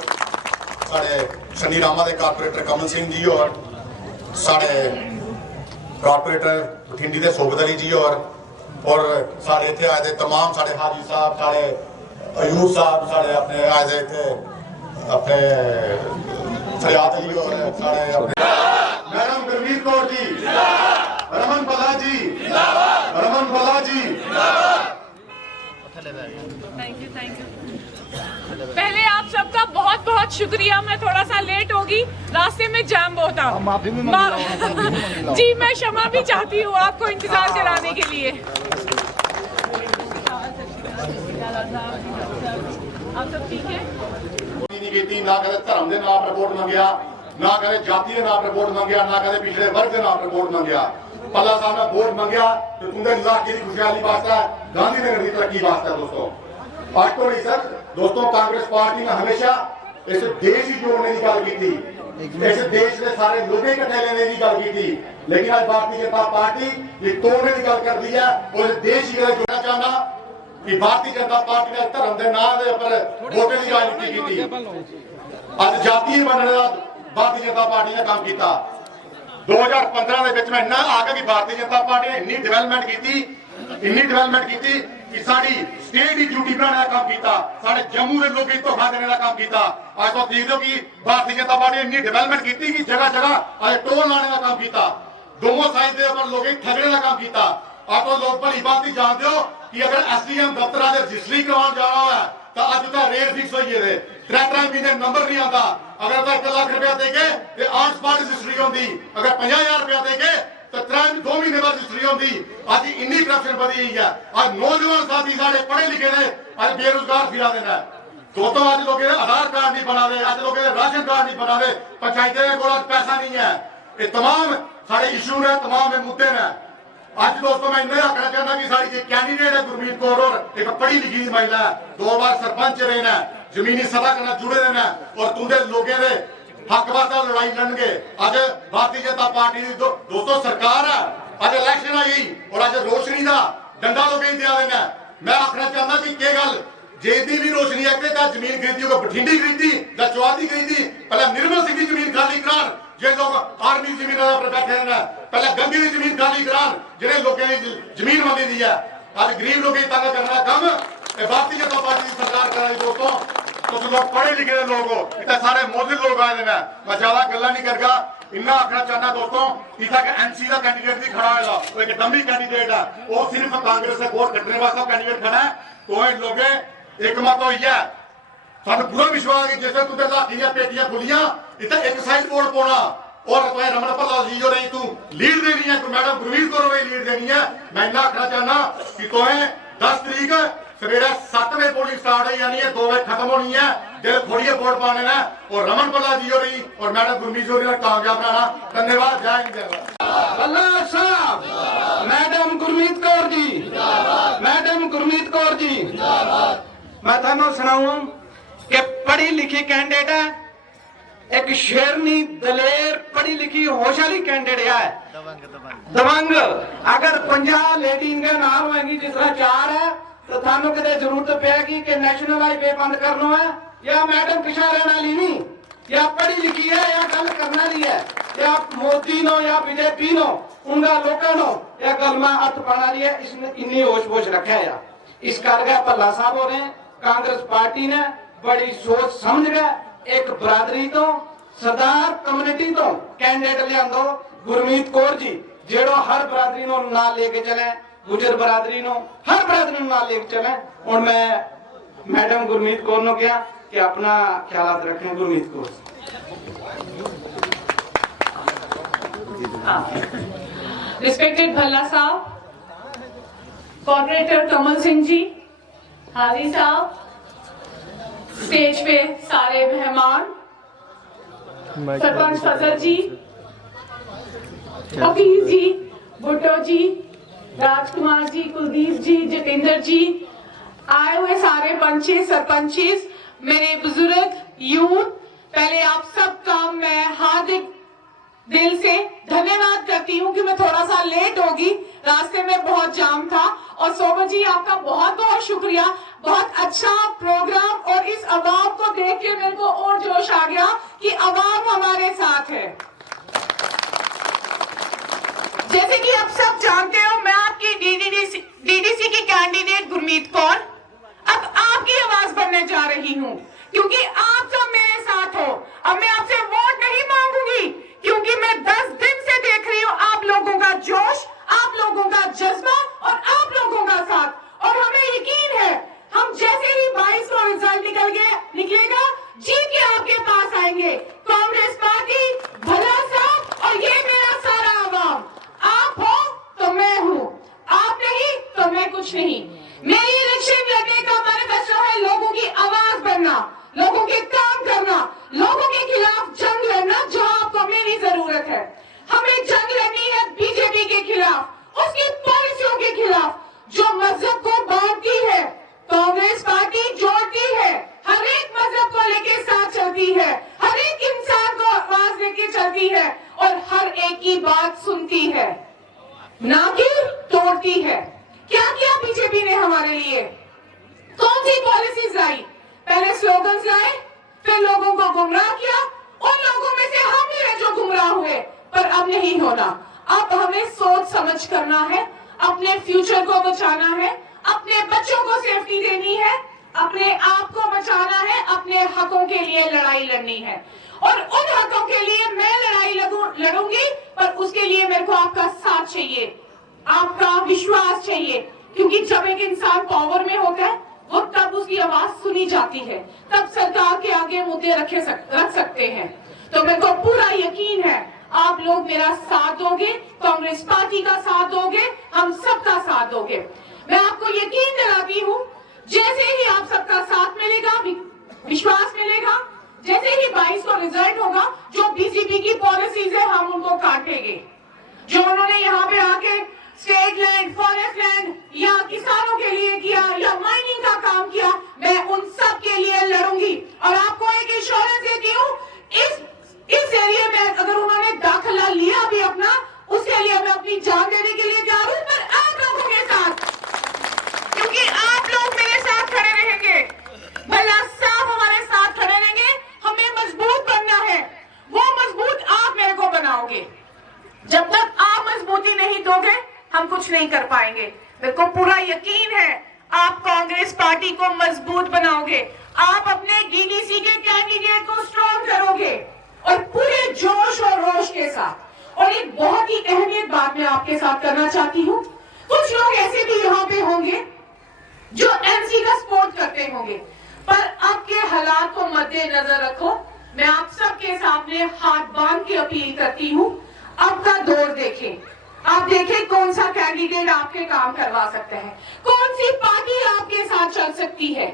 साढ़े शनि रामा के कारपोरेटर कमल सिंह जी और साढ़े कारपोरेटर बठिंडी के सोबत अली जी और साढ़े इतने आए थे तमाम साढ़े हाजी साहब साढ़े अयूब साहब साढ़े अपने आए थे इतने अपने फरियाद अली और साढ़े अपने madam Gurmeet Kaur ji Raman Bhalla ji Raman Bhalla ji thank you पहले आप सबका बहुत बहुत शुक्रिया मैं थोड़ा सा लेट होगी रास्ते में जाम बहुत था जी मैं क्षमा भी चाहती हूँ आपको इंतजार कराने के लिए आप सब ठीक है ना कदे धर्म के नाम रिपोर्ट मंगया ना कदे जाति के नाम रिपोर्ट मंगया ना कदे पिछड़े वर्ग के नाम रिपोर्ट मंगया भल्ला साहब ने वोट मंगया तो तुंदे इलाके की खुशहाली वास्ते गांधीनगर की तरक्की वास्ते दोस्तों आज तो नहीं सर दोस्तों कांग्रेस पार्टी ने हमेशा इस देश ही जोड़ने की गल की इस देश के सारे लोगों इकट्ठे लेने की गल की लेकिन आज भारतीय जनता पार्टी ये तोड़ने की गल कर दी है और देश ही जोड़ना चाहना कि भारतीय जनता पार्टी ने धर्म के नाम के उपर वोटे की राजनीति की अज जातीय बनने का भारतीय जनता पार्टी ने काम किया 2015 में इन्ना आ गया कि भारतीय जनता पार्टी ने इन्नी डेवलपमेंट की कि साड़ी स्टेट की ड्यूटी बनाने का काम किया साढ़े जम्मू के लोगों को धोखा देने का काम किया आज तो देख लो कि भारतीय जनता पार्टी ने इन्नी डेवलपमेंट की कि जगह जगह आज टोल लाने का काम किया दोनों साइड के ऊपर लोगों ठगने का काम किया आप तो लोग भली बात ही जानते हो कि अगर SDM दफ्तर से रजिस्ट्री करवाने जाना है तो अज तो रेट फिक्स हो गए 3 महीने नंबर नहीं आता अगर तो 1 लाख रुपया देके ऑन स्पॉट रजिस्ट्री होती अगर 50,000 रुपया देके तो 2 महीने बाद रजिस्ट्री होती अज इन्नी करप्शन बढ़ी हुई है आज नौजवान साथी साढ़े पढ़े लिखे ने अज बेरोजगार फिरा देना तो अज लोग आधार कार्ड नहीं बना रहे अज लोग राशन कार्ड नहीं बना रहे पंचायतें को पैसा नहीं है ये तमाम साढ़े इशू ने तमाम मुद्दे ने ਅੱਜ ਦੋਸਤੋ मैं इन्ना आखना चाहना कि साड़ी जो कैंडिडेट है गुरमीत कौर और एक पढ़ी लिखी महिला है, 2 बार सरपंच रहना, जमीनी सभा करना जुड़े रहना और तुंदे लोगों के हक वास्ते लड़ाई लड़नगे। अज भारतीय जनता पार्टी की दोस्तों सरकार है, अज इलेक्शन आई और अज रोशनी का डंडा लोगों दिया देना। मैं आखना चाहना कि के गल जेदी भी रोशनी है कि जमीन खरीदी होगा बठिंडी खरीदी या चौहादी खरीदी, पहले निर्मल सिंह की जमीन खाली करान जे लोग आर्मी जमीन पर बैठे रहना, पहले गंगी की जमीन खाली करान जिन्हें लोगों की जमीन मंगी दी है। आज गरीब लोगों की तंग करना कम भारतीय जनता पार्टी की सरकार कर रही। दोस्तों तुम लोग पढ़े लिखे लोग हो, इतने सारे मौजूद लोग आए हैं, मैं ज्यादा गल्ला नहीं करगा। इन्ना आखना चाहना दोस्तों इतना एनसी का कैंडिडेट भी खड़ा है, वो एक डमी कैंडिडेट है, वो सिर्फ कांग्रेस से वोट कटने वाला कैंडिडेट खड़ा है। तो लोग एक मत हुई है, सानू पूरा विश्वास है कि जैसे तुझे लाठियां पेटियां खुलियां इतने एक साइड वोट पाना और तो रमन भला जी हो रही तू लीड देनी है, तू मैडम गुरमीत कौर रही लीड देनी है। मैं इन्ना आखना चाहना कि तुम्हें 10 तरीक सवेरे 7 बजे पोलिंग स्टार्ट हो जानी है, 2 बजे खत्म होनी है, दिल खोलिए वोट पाने है और रमन भला जी हो रही और मैडम गुरमीत हो रही कामयाब रहना। धन्यवाद। जय हिंद जय भारत। भल्ला साहब, मैडम गुरमीत कौर जी, मैडम गुरमीत कौर जी, मैं थानू सुनाऊं कि पढ़ी लिखी कैंडिडेट है, एक शेरनी दलेर पढ़ी लिखी होशियारी कैंडिडेट है, दबंग। अगर 50 लेडी इनके नाल होंगी जिस तरह 4 है तो थानू कितने जरूरत पेगी कि नेशनल हाईवे बंद करना है या मैडम पिछा रहना लीनी या पढ़ी लिखी है या गल करना दी है या मोदी नो या बीजेपी नो उनका लोगों नो या गल में हथ पाना दी है। इसने इन्नी होश होश रखा है। इस करके भल्ला साहब हो रहे कांग्रेस पार्टी ने बड़ी सोच समझ गए एक बरादरी तो सरदार कम्युनिटी तो कैंडिडेट लिया गुरमीत कौर जी जेड़ो हर बरादरी नो नाल लेके चले, गुजर बरादरी नो हर बरादरी नो नाल लेके चले। और मैं मैडम गुरमीत कौर नो क्या कि अपना ख्याल रखें। गुरमीत कौर रिस्पेक्टेड भल्ला साहब, कॉर्पोरेटर कमल सिंह जी, हाजी साहब, स्टेज पे सारे मेहमान, सरपंच फजल जी, हफीज जी, भुट्टो जी, राजकुमार जी, कुलदीप जी, जितेंद्र जी, आए हुए सारे पंचे सरपंचेस, मेरे बुजुर्ग यूथ, पहले आप सबका मैं हार्दिक दिल से धन्यवाद करती हूँ कि मैं थोड़ा सा लेट होगी, रास्ते में बहुत जाम था। और सोमा जी आपका बहुत बहुत शुक्रिया, बहुत अच्छा प्रोग्राम और इस अवाम को देख के मेरे को और जोश आ गया कि अवाम हमारे साथ है। जैसे कि आप सब जानते हो मैं आपकी डीडीसी की कैंडिडेट गुरमीत कौर अब आपकी आवाज बनने जा रही हूँ क्योंकि आप सब मेरे साथ हो। अब मैं आपसे वोट नहीं मांगूंगी क्योंकि मैं 10 दिन से देख रही हूँ आप लोगों का जोश, आप लोगों का जज्बा और आप लोगों का साथ। और हमें यकीन है हम जैसे ही 22 को रिजल्ट निकलेगा जीत के आपके पास आएंगे। कांग्रेस पार्टी, भला साहब और ये मेरा सारा आवाम, आप हो तो मैं हूँ, आप नहीं तो मैं कुछ नहीं। मेरी इलेक्शन लड़ने का मैनिफेस्टो है लोगों की आवाज बनना, लोगों के काम करना, लोगों के खिलाफ जंग लड़ना जहां आपको मेरी जरूरत है। हमें जंग लड़नी है बीजेपी के खिलाफ, उसकी पॉलिसियों के खिलाफ जो मजहब को बांटती है। कांग्रेस पार्टी जोड़ती है, हर एक मजहब को लेके साथ चलती है, हर एक इंसान को आवाज लेके चलती है और हर एक की बात सुनती है, ना कि तोड़ती है। क्या किया बीजेपी ने हमारे लिए? कौन सी पॉलिसीज लाई? पहले स्लोगन्स लाए, फिर लोगों को गुमराह किया। उन लोगों में से हम ही हैं जो गुमराह हुए, पर अब नहीं होना। अब हमें सोच समझ करना है, अपने फ्यूचर को बचाना है, अपने बच्चों को सेफ्टी देनी है, अपने आप को बचाना है, अपने हकों के लिए लड़ाई लड़नी है। और उन हकों के लिए मैं लड़ाई लड़ूंगी, पर उसके लिए मेरे को आपका साथ चाहिए, आपका विश्वास चाहिए। क्योंकि जब एक इंसान पावर में होता है वो तब उसकी आवाज सुनी जाती है, तब सरकार के आगे मुद्दे रख सकते हैं। तो मेरे को पूरा यकीन है आप लोग मेरा साथ दोगे, कांग्रेस पार्टी का साथ दोगे, हम सबका साथ दोगे। मैं आपको यकीन दिलाती हूँ जैसे ही आप सबका साथ मिलेगा, विश्वास मिलेगा, जैसे ही 22 को रिजल्ट होगा, जो बीजेपी की पॉलिसीज है हम उनको काटेंगे। जो उन्होंने यहाँ पे आके स्टेट लैंड, फॉरेस्ट लैंड या किसानों के लिए किया या माइनिंग का काम किया, मैं उन सब के लिए लड़ूंगी। और आपको एक इंश्योरेंस देती हूँ, इस एरिया में अगर उन्होंने दाखिला लिया भी अपना, उसके लिए मैं अपनी जान देने के लिए तैयार हूँ, पर आप लोगों के साथ, क्योंकि आप लोग मेरे साथ खड़े रहेंगे, भला साहब हमारे साथ खड़े रहेंगे। हमें मजबूत बनना है, वो मजबूत आप मेरे को बनाओगे। जब तक आप मजबूती नहीं दोगे हम कुछ नहीं कर पाएंगे। मेरे को पूरा यकीन है आप कांग्रेस पार्टी को मजबूत बनाओगे, आप अपने डीडीसी के कैंडिडेट को स्ट्रॉन्ग करोगे और पूरे जोश और रोश के साथ। और एक बहुत ही अहमियत बात मैं आपके साथ करना चाहती हूँ, कुछ लोग ऐसे भी यहाँ पे होंगे जो एमसी का सपोर्ट करते होंगे, पर आपके हालात को मद्देनजर रखो। मैं आप सबके सामने हाथ बांध के अपील करती हूँ, अब का दौर देखें, आप देखें कौन सा कैंडिडेट आपके काम करवा सकता है, कौन सी पार्टी आपके साथ चल सकती है।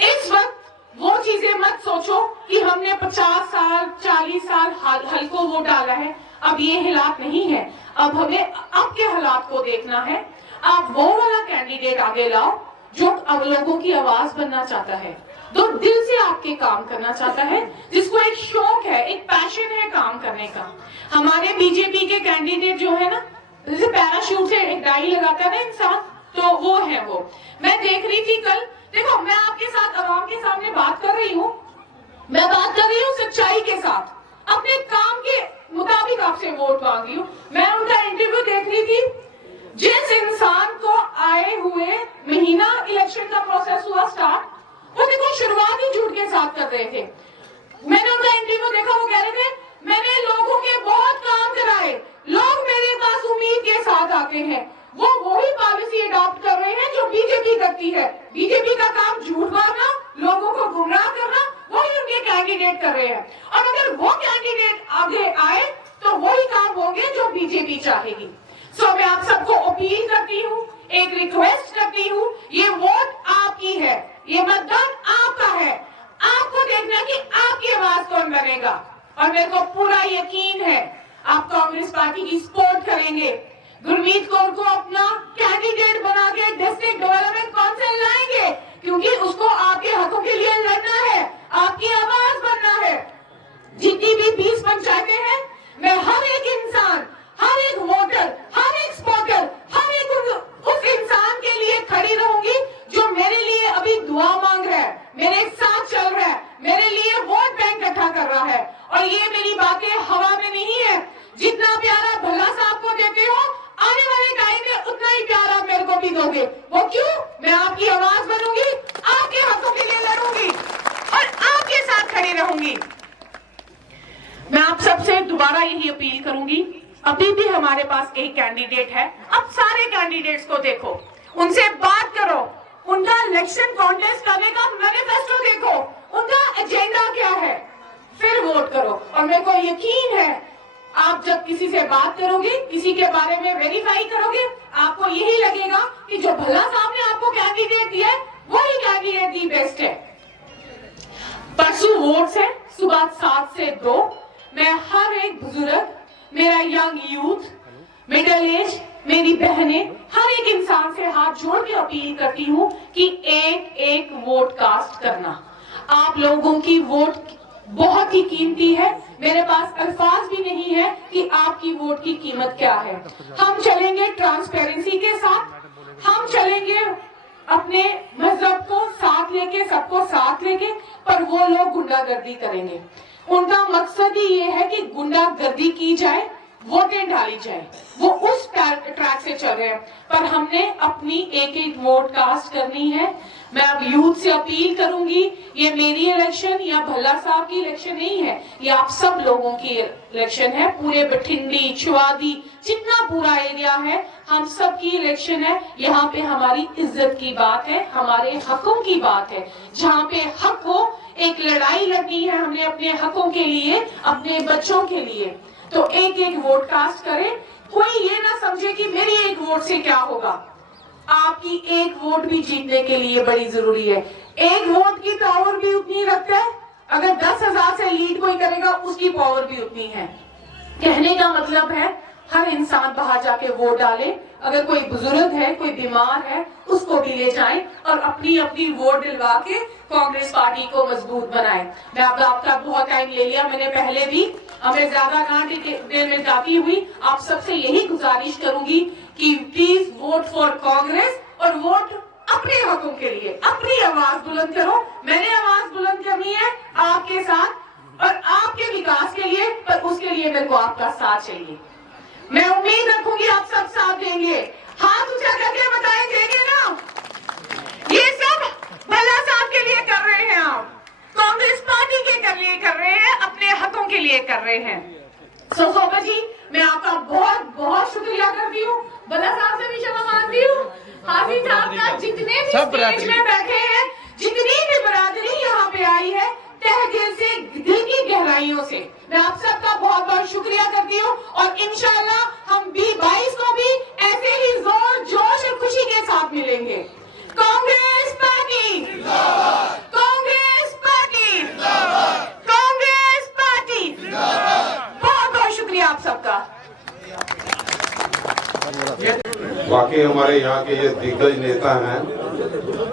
इस वक्त वो चीजें मत सोचो कि हमने 50 साल 40 साल हल्को वोट डाला है, अब ये हालात नहीं है। अब हमें अब के हालात को देखना है। आप वो वाला कैंडिडेट आगे लाओ जो अब लोगों की आवाज बनना चाहता है, जो दिल से आपके काम करना चाहता है, जिसको एक शौक है, एक पैशन है काम करने का। हमारे बीजेपी के कैंडिडेट जो है ना, जैसे पैराशूट से एक डाई लगाता है ना इंसान, तो वो है वो। मैं देख रही थी कल, देखो मैं आपके साथ आवाम के सामने बात कर रही हूँ, मैं बात कर रही हूँ सच्चाई के साथ, अपने काम के मुताबिक आपसे वोट मांग रही हूँ। मैं उनका इंटरव्यू देख रही थी, जिस इंसान को आए हुए महीना इलेक्शन का प्रोसेस हुआ स्टार्ट, वो देखो शुरुआत ही झूठ के साथ कर रहे थे। मैंने उनका इंटरव्यू देखा, वो कह रहे थे मैंने लोगों के बहुत काम कराए, लोग मेरे पास उम्मीद के साथ आते हैं। वो वही पॉलिसी अडॉप्ट कर रहे हैं जो बीजेपी करती है। बीजेपी का काम झूठ मारना, लोगों को गुमराह करना, वही उनके कैंडिडेट कर रहे हैं। और अगर वो कैंडिडेट आगे आए तो वही काम होंगे जो बीजेपी चाहेगी। सो मैं आप सबको अपील करती हूँ, एक रिक्वेस्ट करती हूँ, ये वोट आपकी है, ये मतदान आपका है, आपको देखना कि आपकी आवाज कौन बनेगा। और मेरे को पूरा यकीन है आप कांग्रेस पार्टी की सपोर्ट करेंगे, गुरमीत कौर को अपना कैंडिडेट बना के डिस्ट्रिक्ट डेवलपमेंट काउंसिल लाएंगे, क्योंकि उसको आपके हकों के लिए लड़ना है, आपकी आवाज बनना है। जितनी भी 20 पंचायतें हैं, मैं हर एक इंसान, हर एक वोटर, हर एक स्पोर्टर, हर एक उस इंसान के लिए खड़ी रहूंगी जो मेरे लिए अभी दुआ मांग रहा है, मेरे साथ चल रहा है, मेरे लिए वोट बैंक इकट्ठा कर रहा है। और ये मेरी बातें हवा में नहीं है, जितना प्यारा भला साहब को देते हो, आने वाले टाइम में उतना ही प्यार आप मेरे को भी दोगे। वो क्यों? मैं आपकी आवाज बनूंगी, आपके हकों के लिए लड़ूंगी और आपके साथ खड़ी रहूंगी। मैं आप सबसे दोबारा यही अपील करूंगी, अभी भी हमारे पास एक कैंडिडेट है, अब सारे कैंडिडेट्स को देखो, उनसे बात करो, उनका इलेक्शन कॉन्टेस्ट करने का मैनिफेस्टो देखो, उनका एजेंडा क्या है, फिर वोट करो। और मेरे को यकीन है आप जब किसी से बात करोगे, किसी के बारे में वेरीफाई करोगे, आपको यही लगेगा कि जो भला साहब ने आपको कैंडिडेट दिया है वही कैंडिडेट दी बेस्ट है। परसों वोट्स है, सुबह 7 से 2। मैं हर एक बुजुर्ग, मेरा यंग यूथ, मिडिल एज, मेरी बहनें, हर एक इंसान से हाथ जोड़ के अपील करती हूँ कि एक एक वोट कास्ट करना। आप लोगों की वोट बहुत ही कीमती है, मेरे पास अल्फाज भी नहीं है कि आपकी वोट की कीमत क्या है। हम चलेंगे ट्रांसपेरेंसी के साथ, हम चलेंगे अपने मजहब को साथ लेके, सबको साथ लेके, पर वो लोग गुंडागर्दी करेंगे। उनका मकसद ही ये है कि गुंडागर्दी की जाए, वोटें डाली जाए, वो उस ट्रैक से चल रहे हैं। पर हमने अपनी एक एक वोट कास्ट करनी है। मैं अब यूथ से अपील करूंगी, ये मेरी इलेक्शन या भल्ला साहब की इलेक्शन नहीं है, ये आप सब लोगों की इलेक्शन है। पूरे बठिंडी, चुवादी, जितना पूरा एरिया है, हम सब की इलेक्शन है। यहाँ पे हमारी इज्जत की बात है, हमारे हकों की बात है। जहाँ पे हक हो, एक लड़ाई लड़नी है हमने अपने हकों के लिए, अपने बच्चों के लिए। तो एक एक वोट कास्ट करें। कोई ये ना समझे कि मेरी एक वोट से क्या होगा। आपकी एक वोट भी जीतने के लिए बड़ी जरूरी है। एक वोट की पावर भी उतनी रखता है, अगर 10,000 से लीड कोई करेगा उसकी पावर भी उतनी है। कहने का मतलब है हर इंसान बाहर जाके वोट डाले। अगर कोई बुजुर्ग है, कोई बीमार है, उसको भी ले जाएं और अपनी अपनी वोट दिलवा के कांग्रेस पार्टी को मजबूत बनाएं। मैं अब आपका बहुत टाइम ले लिया, मैंने पहले भी, हमें ज्यादा ना देर में जाती हुई आप सबसे यही गुजारिश करूंगी कि प्लीज वोट फॉर कांग्रेस और वोट अपने हकों के लिए, अपनी आवाज बुलंद करो। मैंने आवाज बुलंद करनी है आपके साथ और आपके विकास के लिए, पर उसके लिए मेरे को आपका साथ चाहिए। मैं उम्मीद रखूंगी आप सब साथ देंगे। हाथ ऊंचा करके बताएं, देंगे ना? ये सब भला साहब के लिए कर रहे हैं, आप कांग्रेस पार्टी के लिए कर रहे हैं, अपने हकों के लिए कर रहे हैं। सोफा जी, मैं आपका बहुत बहुत शुक्रिया करती हूँ। भला साहब से भी क्षमा मांगती हूँ। हाफिज साहब का जितने भी स्टेज में बैठे हैं, जितनी भी बरादरी यहाँ पे आई है, तहे दिल से, दिल की गहराइयों से मैं आप सबका बहुत बहुत शुक्रिया करती हूँ। और इंशाल्लाह हम 22 को भी ऐसे ही जोर, जोश और खुशी के साथ मिलेंगे। Congress party, Congress party, Congress party. बहुत बहुत शुक्रिया आप सबका। वाकई हमारे यहाँ के ये दिग्गज नेता हैं,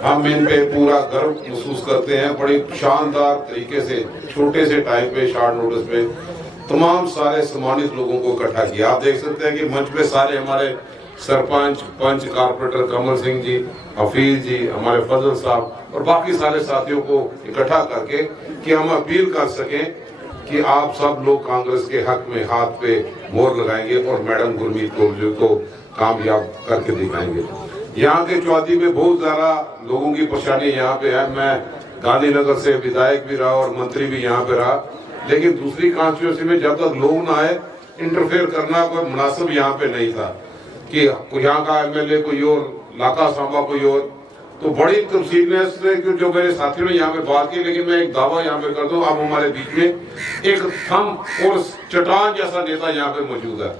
हम इन पे पूरा गर्व महसूस करते हैं। बड़ी शानदार तरीके से छोटे से टाइम पे, शॉर्ट नोटिस पे तमाम सारे सम्मानित लोगों को इकट्ठा किया। आप देख सकते हैं कि मंच पे सारे हमारे सरपंच, पंच, कारपोरेटर कमल सिंह जी, हफीज जी, हमारे फजल साहब और बाकी सारे साथियों को इकट्ठा करके कि हम अपील कर सकें कि आप सब लोग कांग्रेस के हक में हाथ पे मोहर लगाएंगे और मैडम गुरमीत कौर को कामयाब करके दिखाएंगे। यहाँ के चौधरी में बहुत ज्यादा लोगों की परेशानी यहाँ पे है। मैं गांधीनगर से विधायक भी रहा और मंत्री भी यहाँ पे रहा, लेकिन दूसरी कॉन्स्टिट्यूंसी में जब तक लोग ना आए, इंटरफेयर करना कोई मुनासिब यहाँ पे नहीं था कि यहाँ का एमएलए कोई और, लाका सांबा कोई और। तो बड़ी तफसील से जो मेरे साथियों ने यहाँ पे बात की, लेकिन मैं एक दावा यहाँ पे कर दूं, अब हमारे बीच में एक थम और चट्टान जैसा नेता यहाँ पे मौजूद है।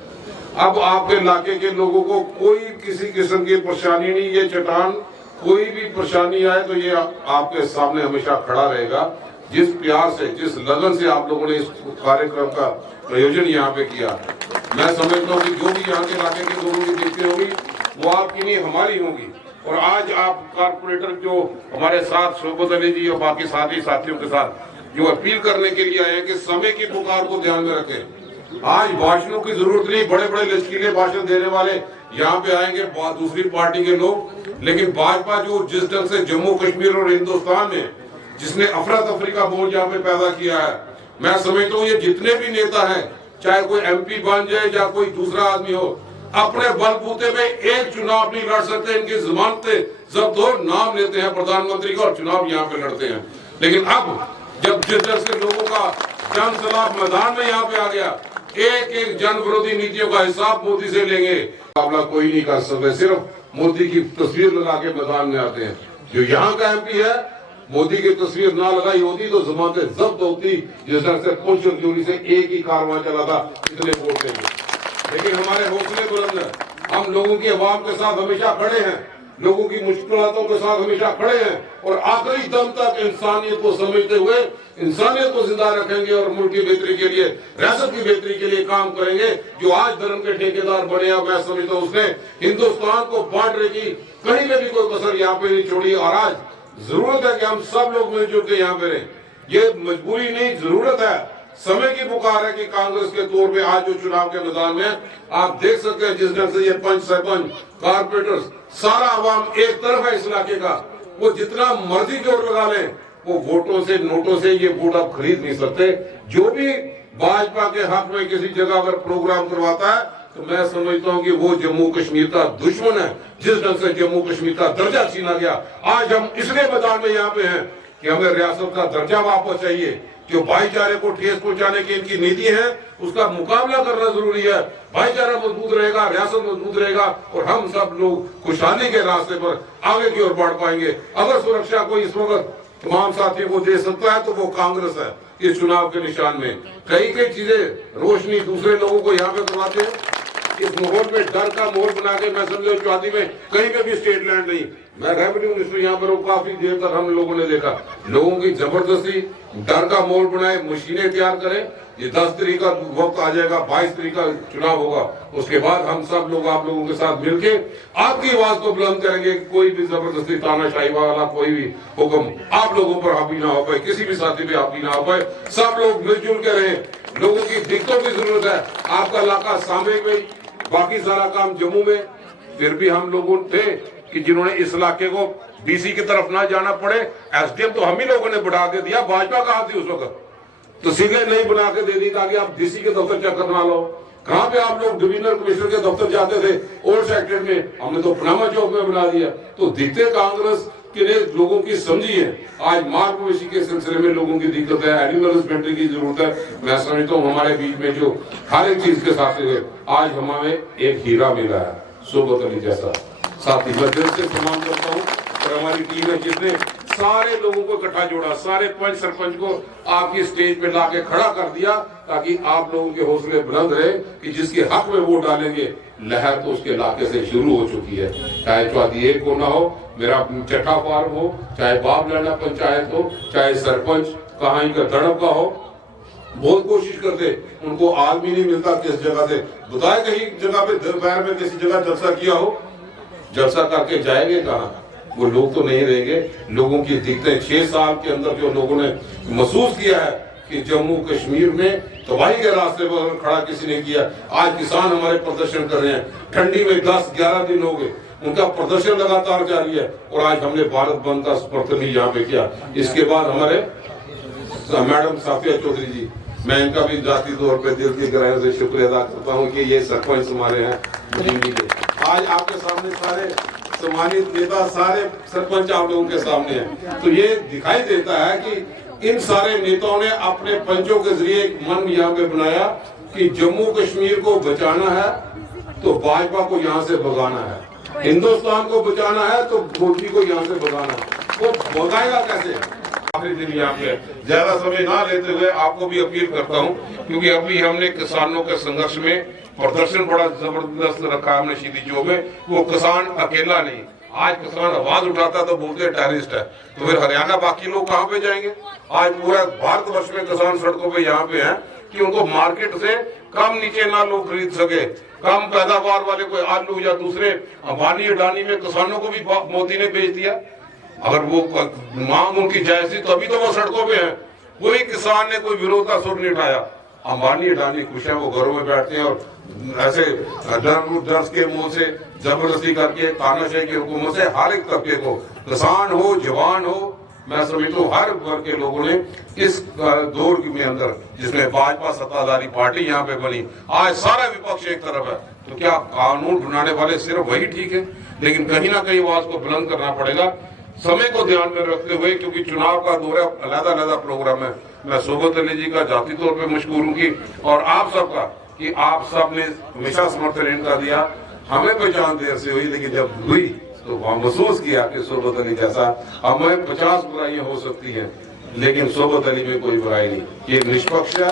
अब आपके इलाके के लोगों को कोई किसी किस्म की परेशानी नहीं, ये चट्टान कोई भी परेशानी आए तो ये आपके सामने हमेशा खड़ा रहेगा। जिस प्यार से, जिस लगन से आप लोगों ने इस कार्यक्रम का प्रयोजन यहाँ पे किया, मैं समझता हूँ कि जो भी यहाँ के इलाके के लोगों की दिक्कतें होगी वो आपकी नहीं हमारी होगी। और आज आप कारपोरेटर जो हमारे साथ शोभत अली जी और बाकी साथी साथियों के साथ जो अपील करने के लिए आए हैं कि समय की पुकार को ध्यान में रखें। आज भाषणों की जरूरत नहीं, बड़े बड़े लचकीले भाषण देने वाले यहाँ पे आएंगे दूसरी पार्टी के लोग, लेकिन भाजपा जो जिस ढंग से जम्मू कश्मीर और हिंदुस्तान में जिसने अफरा तफरी का बोझ यहाँ पे पैदा किया है, मैं समझता हूँ ये जितने भी नेता हैं, चाहे कोई MP बन जाए या कोई दूसरा आदमी हो, अपने बलबूते में एक चुनाव नहीं लड़ सकते। इनकी जमानतें जब्त हो, नाम लेते हैं प्रधानमंत्री का और चुनाव यहाँ पे लड़ते हैं। लेकिन अब जब जिस तरह से लोगों का जन सलाब मैदान में यहाँ पे आ गया, एक एक जन विरोधी नीतियों का हिसाब मोदी से लेंगे। मुकाबला कोई नहीं कर सकते, सिर्फ मोदी की तस्वीर लगा के मैदान में आते हैं। जो यहाँ का MP है, मोदी की तस्वीर ना लगाई होती तो जमानतें जब्त होती। जिस तरह से पुलिस चोरी से एक ही कारवां चला था, इतने वोट देंगे। लेकिन हमारे हौसले बुलंद है, हम लोगों की आवाम के साथ हमेशा खड़े हैं, लोगों की मुश्किलों के साथ हमेशा खड़े हैं और आखिरी दम तक इंसानियत को समझते हुए इंसानियत को जिंदा रखेंगे और मुल्क की बेहतरी के लिए, रियासत की बेहतरी के लिए काम करेंगे। जो आज धर्म के ठेकेदार बने हैं, मैं समझता हूँ उसने हिंदुस्तान को बांटने की कहीं में भी कोई कसर यहाँ पे नहीं छोड़ी। और आज जरूरत है कि हम सब लोग मिलजुल के यहाँ पे रहें। ये मजबूरी नहीं, जरूरत है, समय की पुकार है कि कांग्रेस के तौर पे आज जो चुनाव के मैदान में आप देख सकते हैं, जिस ढंग से ये पंच, सरपंच, कारपोरेटर्स, सारा आवाम एक तरफ है इस इलाके का, वो जितना मर्जी जोर लगा लें, वो वोटों से, नोटों से ये वोट आप खरीद नहीं सकते। जो भी भाजपा के हक में किसी जगह अगर प्रोग्राम करवाता है तो मैं समझता हूँ कि वो जम्मू कश्मीर का दुश्मन है। जिस ढंग से जम्मू कश्मीर का दर्जा छीना गया, आज हम इसलिए मैदान में यहाँ पे हैं कि हमें रियासत का दर्जा वापस चाहिए। जो भाईचारे को ठेस पहुंचाने की इनकी नीति है, उसका मुकाबला करना जरूरी है। भाईचारा मजबूत रहेगा, रियासत मजबूत रहेगा और हम सब लोग खुशहाली के रास्ते पर आगे की ओर बढ़ पाएंगे। अगर सुरक्षा को इस वक्त तमाम साथियों को दे सकता है तो वो कांग्रेस है। इस चुनाव के निशान में कई चीजें रोशनी दूसरे लोगों को यहाँ पे करवाते हैं, इस माहौल में डर का माहौल बना के मैं समझो चौथी में कहीं पे भी स्टेट लैंड नहीं, मैं रेवेन्यू मिनिस्टर यहाँ पर काफी देर तक हम लोगों ने देखा लोगों की जबरदस्ती डर का माहौल बनाए, मशीनें तैयार करें। ये 10 तारीख का वक्त आ जाएगा, 22 तारीख का चुनाव होगा, उसके बाद हम सब लोग आप लोगों के साथ मिलके आपकी आवाज को बुलंद करेंगे। कोई भी जबरदस्ती तानाशाही वाला कोई भी हुक्म आप लोगों पर हावी ना हो पाए, किसी भी साथी पे हावी ना हो पाए। सब लोग मिलजुल के रहे, लोगों की दिक्कतों की जरूरत है। आपका इलाका सांबे में, बाकी सारा काम जम्मू में, फिर भी हम लोगों थे कि जिन्होंने इस इलाके को डीसी की तरफ ना जाना पड़े। एसडीएम तो हम ही लोगों ने बढ़ा के दिया, भाजपा कहाँ थी उस वक्त, तो सीधे नहीं बना के दे दी ताकि आप डीसी के दफ्तर चक्कर ना लो। कहाँ पे आप लोग डिविजनल कमिश्नर के दफ्तर जाते थे ओल्ड सेक्टर में, हमने तो पनामा चौक में बना दिया। तो दिखते कांग्रेस के ने लोगों की समझी है। आज माल मवेशी के सिलसिले में लोगों की दिक्कत है, एनिमल हस्बेंड्री की जरूरत है। मैं समझता हूँ हमारे बीच में जो हर एक चीज के साथ आज हमें एक हीरा मिला है, सोबत अली जैसा साथी। मैं दिल से सम्मान करता हूँ और हमारी टीम है जिसने सारे लोगों को इकट्ठा जोड़ा, सारे पंच सरपंच को आपकी स्टेज पे लाके खड़ा कर दिया ताकि आप लोगों के हौसले बुलंद रहे कि जिसके हक में वोट डालेंगे लहर तो उसके इलाके से शुरू हो चुकी है। चाहे चौथी एक को ना हो, मेरा चट्टा फार्म हो, चाहे बाप लैंडा पंचायत हो, चाहे सरपंच कहां का तड़प का हो, बहुत कोशिश करते, उनको आदमी नहीं मिलता किस जगह से बताए। कहीं जगह पे दोपहर में किसी जगह जलसा किया हो, जलसा करके जाएंगे कहाँ, वो लोग तो नहीं रहेंगे। लोगों की दिक्कतें 6 साल के अंदर जो लोगों ने महसूस किया है कि जम्मू कश्मीर में तबाही के रास्ते पर खड़ा किसी ने किया। आज किसान हमारे प्रदर्शन कर रहे हैं, ठंडी में 10-11 दिन हो गए, उनका प्रदर्शन लगातार जारी है। और आज हमने भारत बंद का समर्थन भी यहाँ पे किया। इसके बाद हमारे मैडम साफिया चौधरी जी, मैं इनका भी जाती तौर पर दिल की गहराइयों से शुक्रिया अदा करता हूँ कि ये सरपंच हमारे हैं दिल्ली के। आज आपके सामने सारे सम्मानित नेता, सारे सरपंच आप लोगों के सामने हैं, तो ये दिखाई देता है कि इन सारे नेताओं ने अपने पंचों के जरिए एक मन यहाँ पे बनाया कि जम्मू कश्मीर को बचाना है तो भाजपा को यहाँ से भगाना है, हिंदुस्तान को बचाना है तो मोदी को यहाँ से भगाना है। वो भगाएगा कैसे? आखिरी दिन यहाँ पे ज्यादा समय ना लेते हुए आपको भी अपील करता हूँ, क्योंकि अभी हमने किसानों के संघर्ष में प्रदर्शन बड़ा जबरदस्त रखा है हमने शहीदी चौक में। वो किसान अकेला नहीं, आज किसान आवाज उठाता तो बोलते टेररिस्ट है, तो फिर हरियाणा बाकी लोग कहाँ पे जाएंगे? आज पूरा भारतवर्ष में किसान सड़कों पे यहाँ पे हैं कि उनको मार्केट से कम नीचे ना लोग खरीद सके। कम पैदावार वाले कोई आलू या दूसरे अंबानी अडानी में किसानों को भी मोदी ने बेच दिया। अगर वो मांग उनकी जायज थी तभी तो वो सड़कों पे हैं। कोई किसान ने कोई विरोध का सुर नहीं उठाया। अंबानी अडानी खुश है, वो घरों में बैठते हैं और ऐसे डर के मुंह से जबरदस्ती करके तानाशाही की हुकूमत से हर एक तबके को, किसान हो जवान हो, मैं समझता हूँ हर वर्ग के लोगों ने इस दौर में अंदर जिसमें भाजपा सत्ताधारी पार्टी यहाँ पे बनी, आज सारा विपक्ष एक तरफ है, तो क्या कानून बनाने वाले सिर्फ वही ठीक है? लेकिन कहीं ना कहीं आवाज को बुलंद करना पड़ेगा समय को ध्यान में रखते हुए, क्योंकि चुनाव का दौर है, अलग-अलग प्रोग्राम है। मैं सोबत अली जी का जाती तौर पे मशकूर हूँ की और आप सबका कि आप सब ने हमेशा समर्थन इनका दिया। हमें पहचान देर से हुई, लेकिन जब हुई तो वहाँ महसूस किया कि सोबत अली जैसा हमें 50 बुराइयां हो सकती हैं, लेकिन सोबत अली में कोई बुराई नहीं। ये निष्पक्ष है,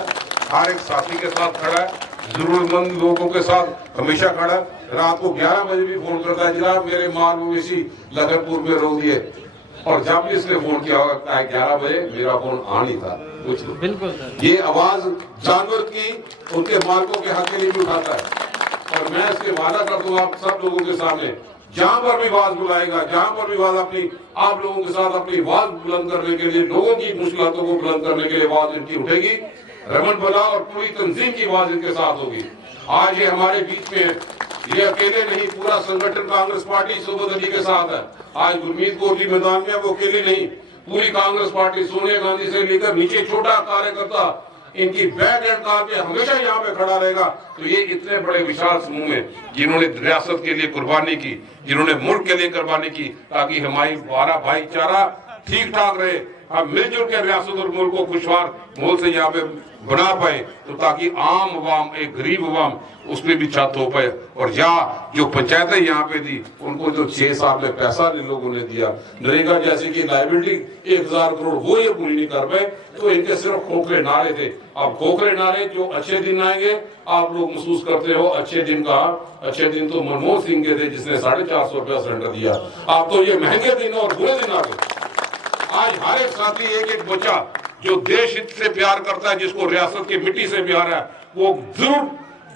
हर एक साथी के साथ खड़ा है, जरूरतमंद लोगों के साथ हमेशा खड़ा है। रात को 11 बजे भी फोन करता है, जनाब मेरे माल मवेशी लखनपुर में रो दिए, और जब भी इसने फोन किया होगा 11 बजे मेरा फोन आ नहीं था कुछ। बिल्कुल ये आवाज जानवर की उनके मालकों के हक के लिए भी उठाता है। और मैं इसके वादा करता हूँ आप सब लोगों के सामने, जहां पर भी आवाज बुलाएगा, जहां पर भी आवाज अपनी आप लोगों के साथ अपनी आवाज बुलंद करने के लिए, लोगों की मुश्किलों को बुलंद करने के लिए आवाज इनकी उठेगी। रमन भला और पूरी तंजीम की आवाज इनके साथ होगी। आज ये हमारे बीच में है, ये अकेले नहीं, पूरा संगठन कांग्रेस पार्टी सोबत अली के साथ है। आज गुरमीत कौर जी मैदान में, वो अकेले नहीं, पूरी कांग्रेस पार्टी सोनिया गांधी से लेकर नीचे छोटा कार्यकर्ता इनकी बैक एंड कार पे हमेशा यहाँ पे खड़ा रहेगा। तो ये इतने बड़े विशाल समूह में जिन्होंने रियासत के लिए कुर्बानी की, जिन्होंने मुल्क के लिए कुर्बानी की, ताकि हमारी 12 भाईचारा ठीक ठाक रहे, हम मिलजुल कर रियासत और मुल्क को खुशहाल माहौल से यहाँ पे बना पाए, तो ताकि आम अवाम, एक गरीब अवाम, उसमें भी छत हो पाए। और यहाँ जो पंचायतें यहाँ पे दी, उनको जो 6 साल में पैसा इन लोगों ने दिया, नरेगा जैसे कि लाइबिलिटी 1000 करोड़, वो ये पूरी नहीं कर पाए, तो इनके सिर्फ खोखले नारे थे। अब खोखले नारे जो अच्छे दिन आएंगे, आप लोग महसूस करते हो अच्छे दिन का। अच्छे दिन तो मनमोहन सिंह के थे, जिसने 450 रुपया सिलेंडर दिया। अब तो ये महंगे दिन और बुरे दिन आ गए। आज हर एक साथी, एक एक बच्चा जो देश हित से प्यार करता है, जिसको रियासत की मिट्टी से प्यार है, वो जरूर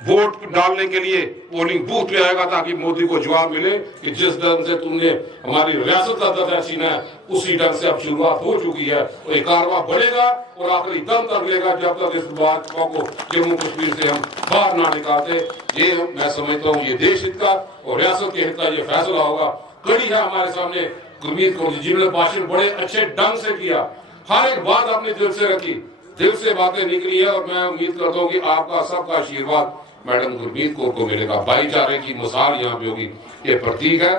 वोट डालने के लिए पोलिंग बूथ पे आएगा, ताकि मोदी को जवाब मिले कि जिस ढंग से तुमने हमारी रियासत का दर्जा छीना है, उसी ढंग से अब शुरुआत हो चुकी है। और ये कारवां बढ़ेगा और आखिरी दम तक लेगा, जब तक इस भाजपा को जम्मू कश्मीर से हम बाहर ना निकालते। ये मैं समझता हूँ ये देश हित का और रियासत के हित का ये फैसला होगा। कड़ी है हमारे सामने गुरमीत कौर जी, जिन्होंने भाषण बड़े अच्छे ढंग से किया, हर एक बात अपने दिल से रखी, दिल से बातें निकली है। और मैं उम्मीद करता हूँ कि आपका सबका आशीर्वाद मैडम गुरमीत कौर को मिलेगा। भाईचारे की मिसाल यहाँ पे होगी, ये प्रतीक है।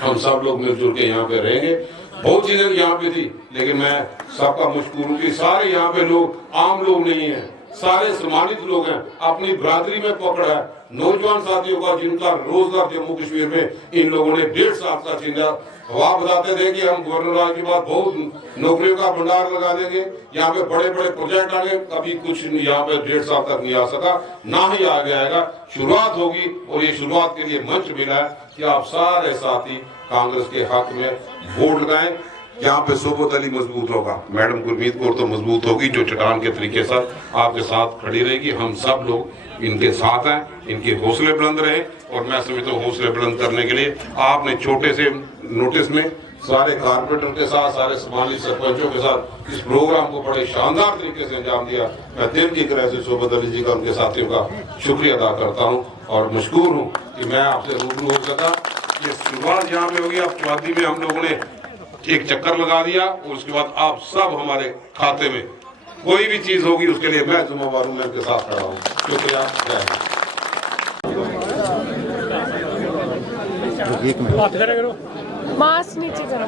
हम सब लोग मिलजुल के यहाँ पे रहेंगे। बहुत चीजें यहाँ पे थी, लेकिन मैं सबका मशकूर हूँ कि सारे यहाँ पे लोग आम लोग नहीं है, सारे सम्मानित लोग हैं, अपनी बरादरी में पकड़ है। नौजवान साथियों का जिनका रोजगार जम्मू कश्मीर में इन लोगों ने 1.5 साल का छीना। हवा बताते थे कि हम गवर्नर राज के बाद बहुत नौकरियों का भंडार लगा देंगे, यहाँ पे बड़े बड़े प्रोजेक्ट आएंगे, कभी कुछ यहाँ पे 1.5 साल तक नहीं आ सका, ना ही आगे आएगा। शुरुआत होगी और ये शुरुआत के लिए मंच मिला है कि आप सारे साथी कांग्रेस के हक में वोट लगाएं। यहाँ पे सोबत अली मजबूत होगा, मैडम गुरमीत कौर तो मजबूत होगी, जो चट्टान के तरीके से आपके साथ खड़ी रहेगी। हम सब लोग इनके साथ हैं, इनके हौसले बुलंद रहे। और मैं समझता हूँ हौसले बुलंद करने के लिए आपने छोटे से नोटिस में सारे कारपोरेटर के साथ, सारे सम्मानित सरपंचों के साथ इस प्रोग्राम को बड़े शानदार तरीके से अंजाम दिया। मैं दिल की तरह से सोबत अली जी का, उनके साथियों का शुक्रिया अदा करता हूँ और मशकूर हूँ कि मैं आपसे रूबरू हो सका। ये शुरुआत यहाँ पे होगी। अब चौधरी में हम लोगों ने एक चक्कर लगा दिया और उसके बाद आप सब हमारे खाते में कोई भी चीज होगी, उसके लिए मैं जिम्मेवार हूँ, मैं उनके साथ खड़ा हूँ। शुक्रिया, जय हिंद। मास्क नीचे करो।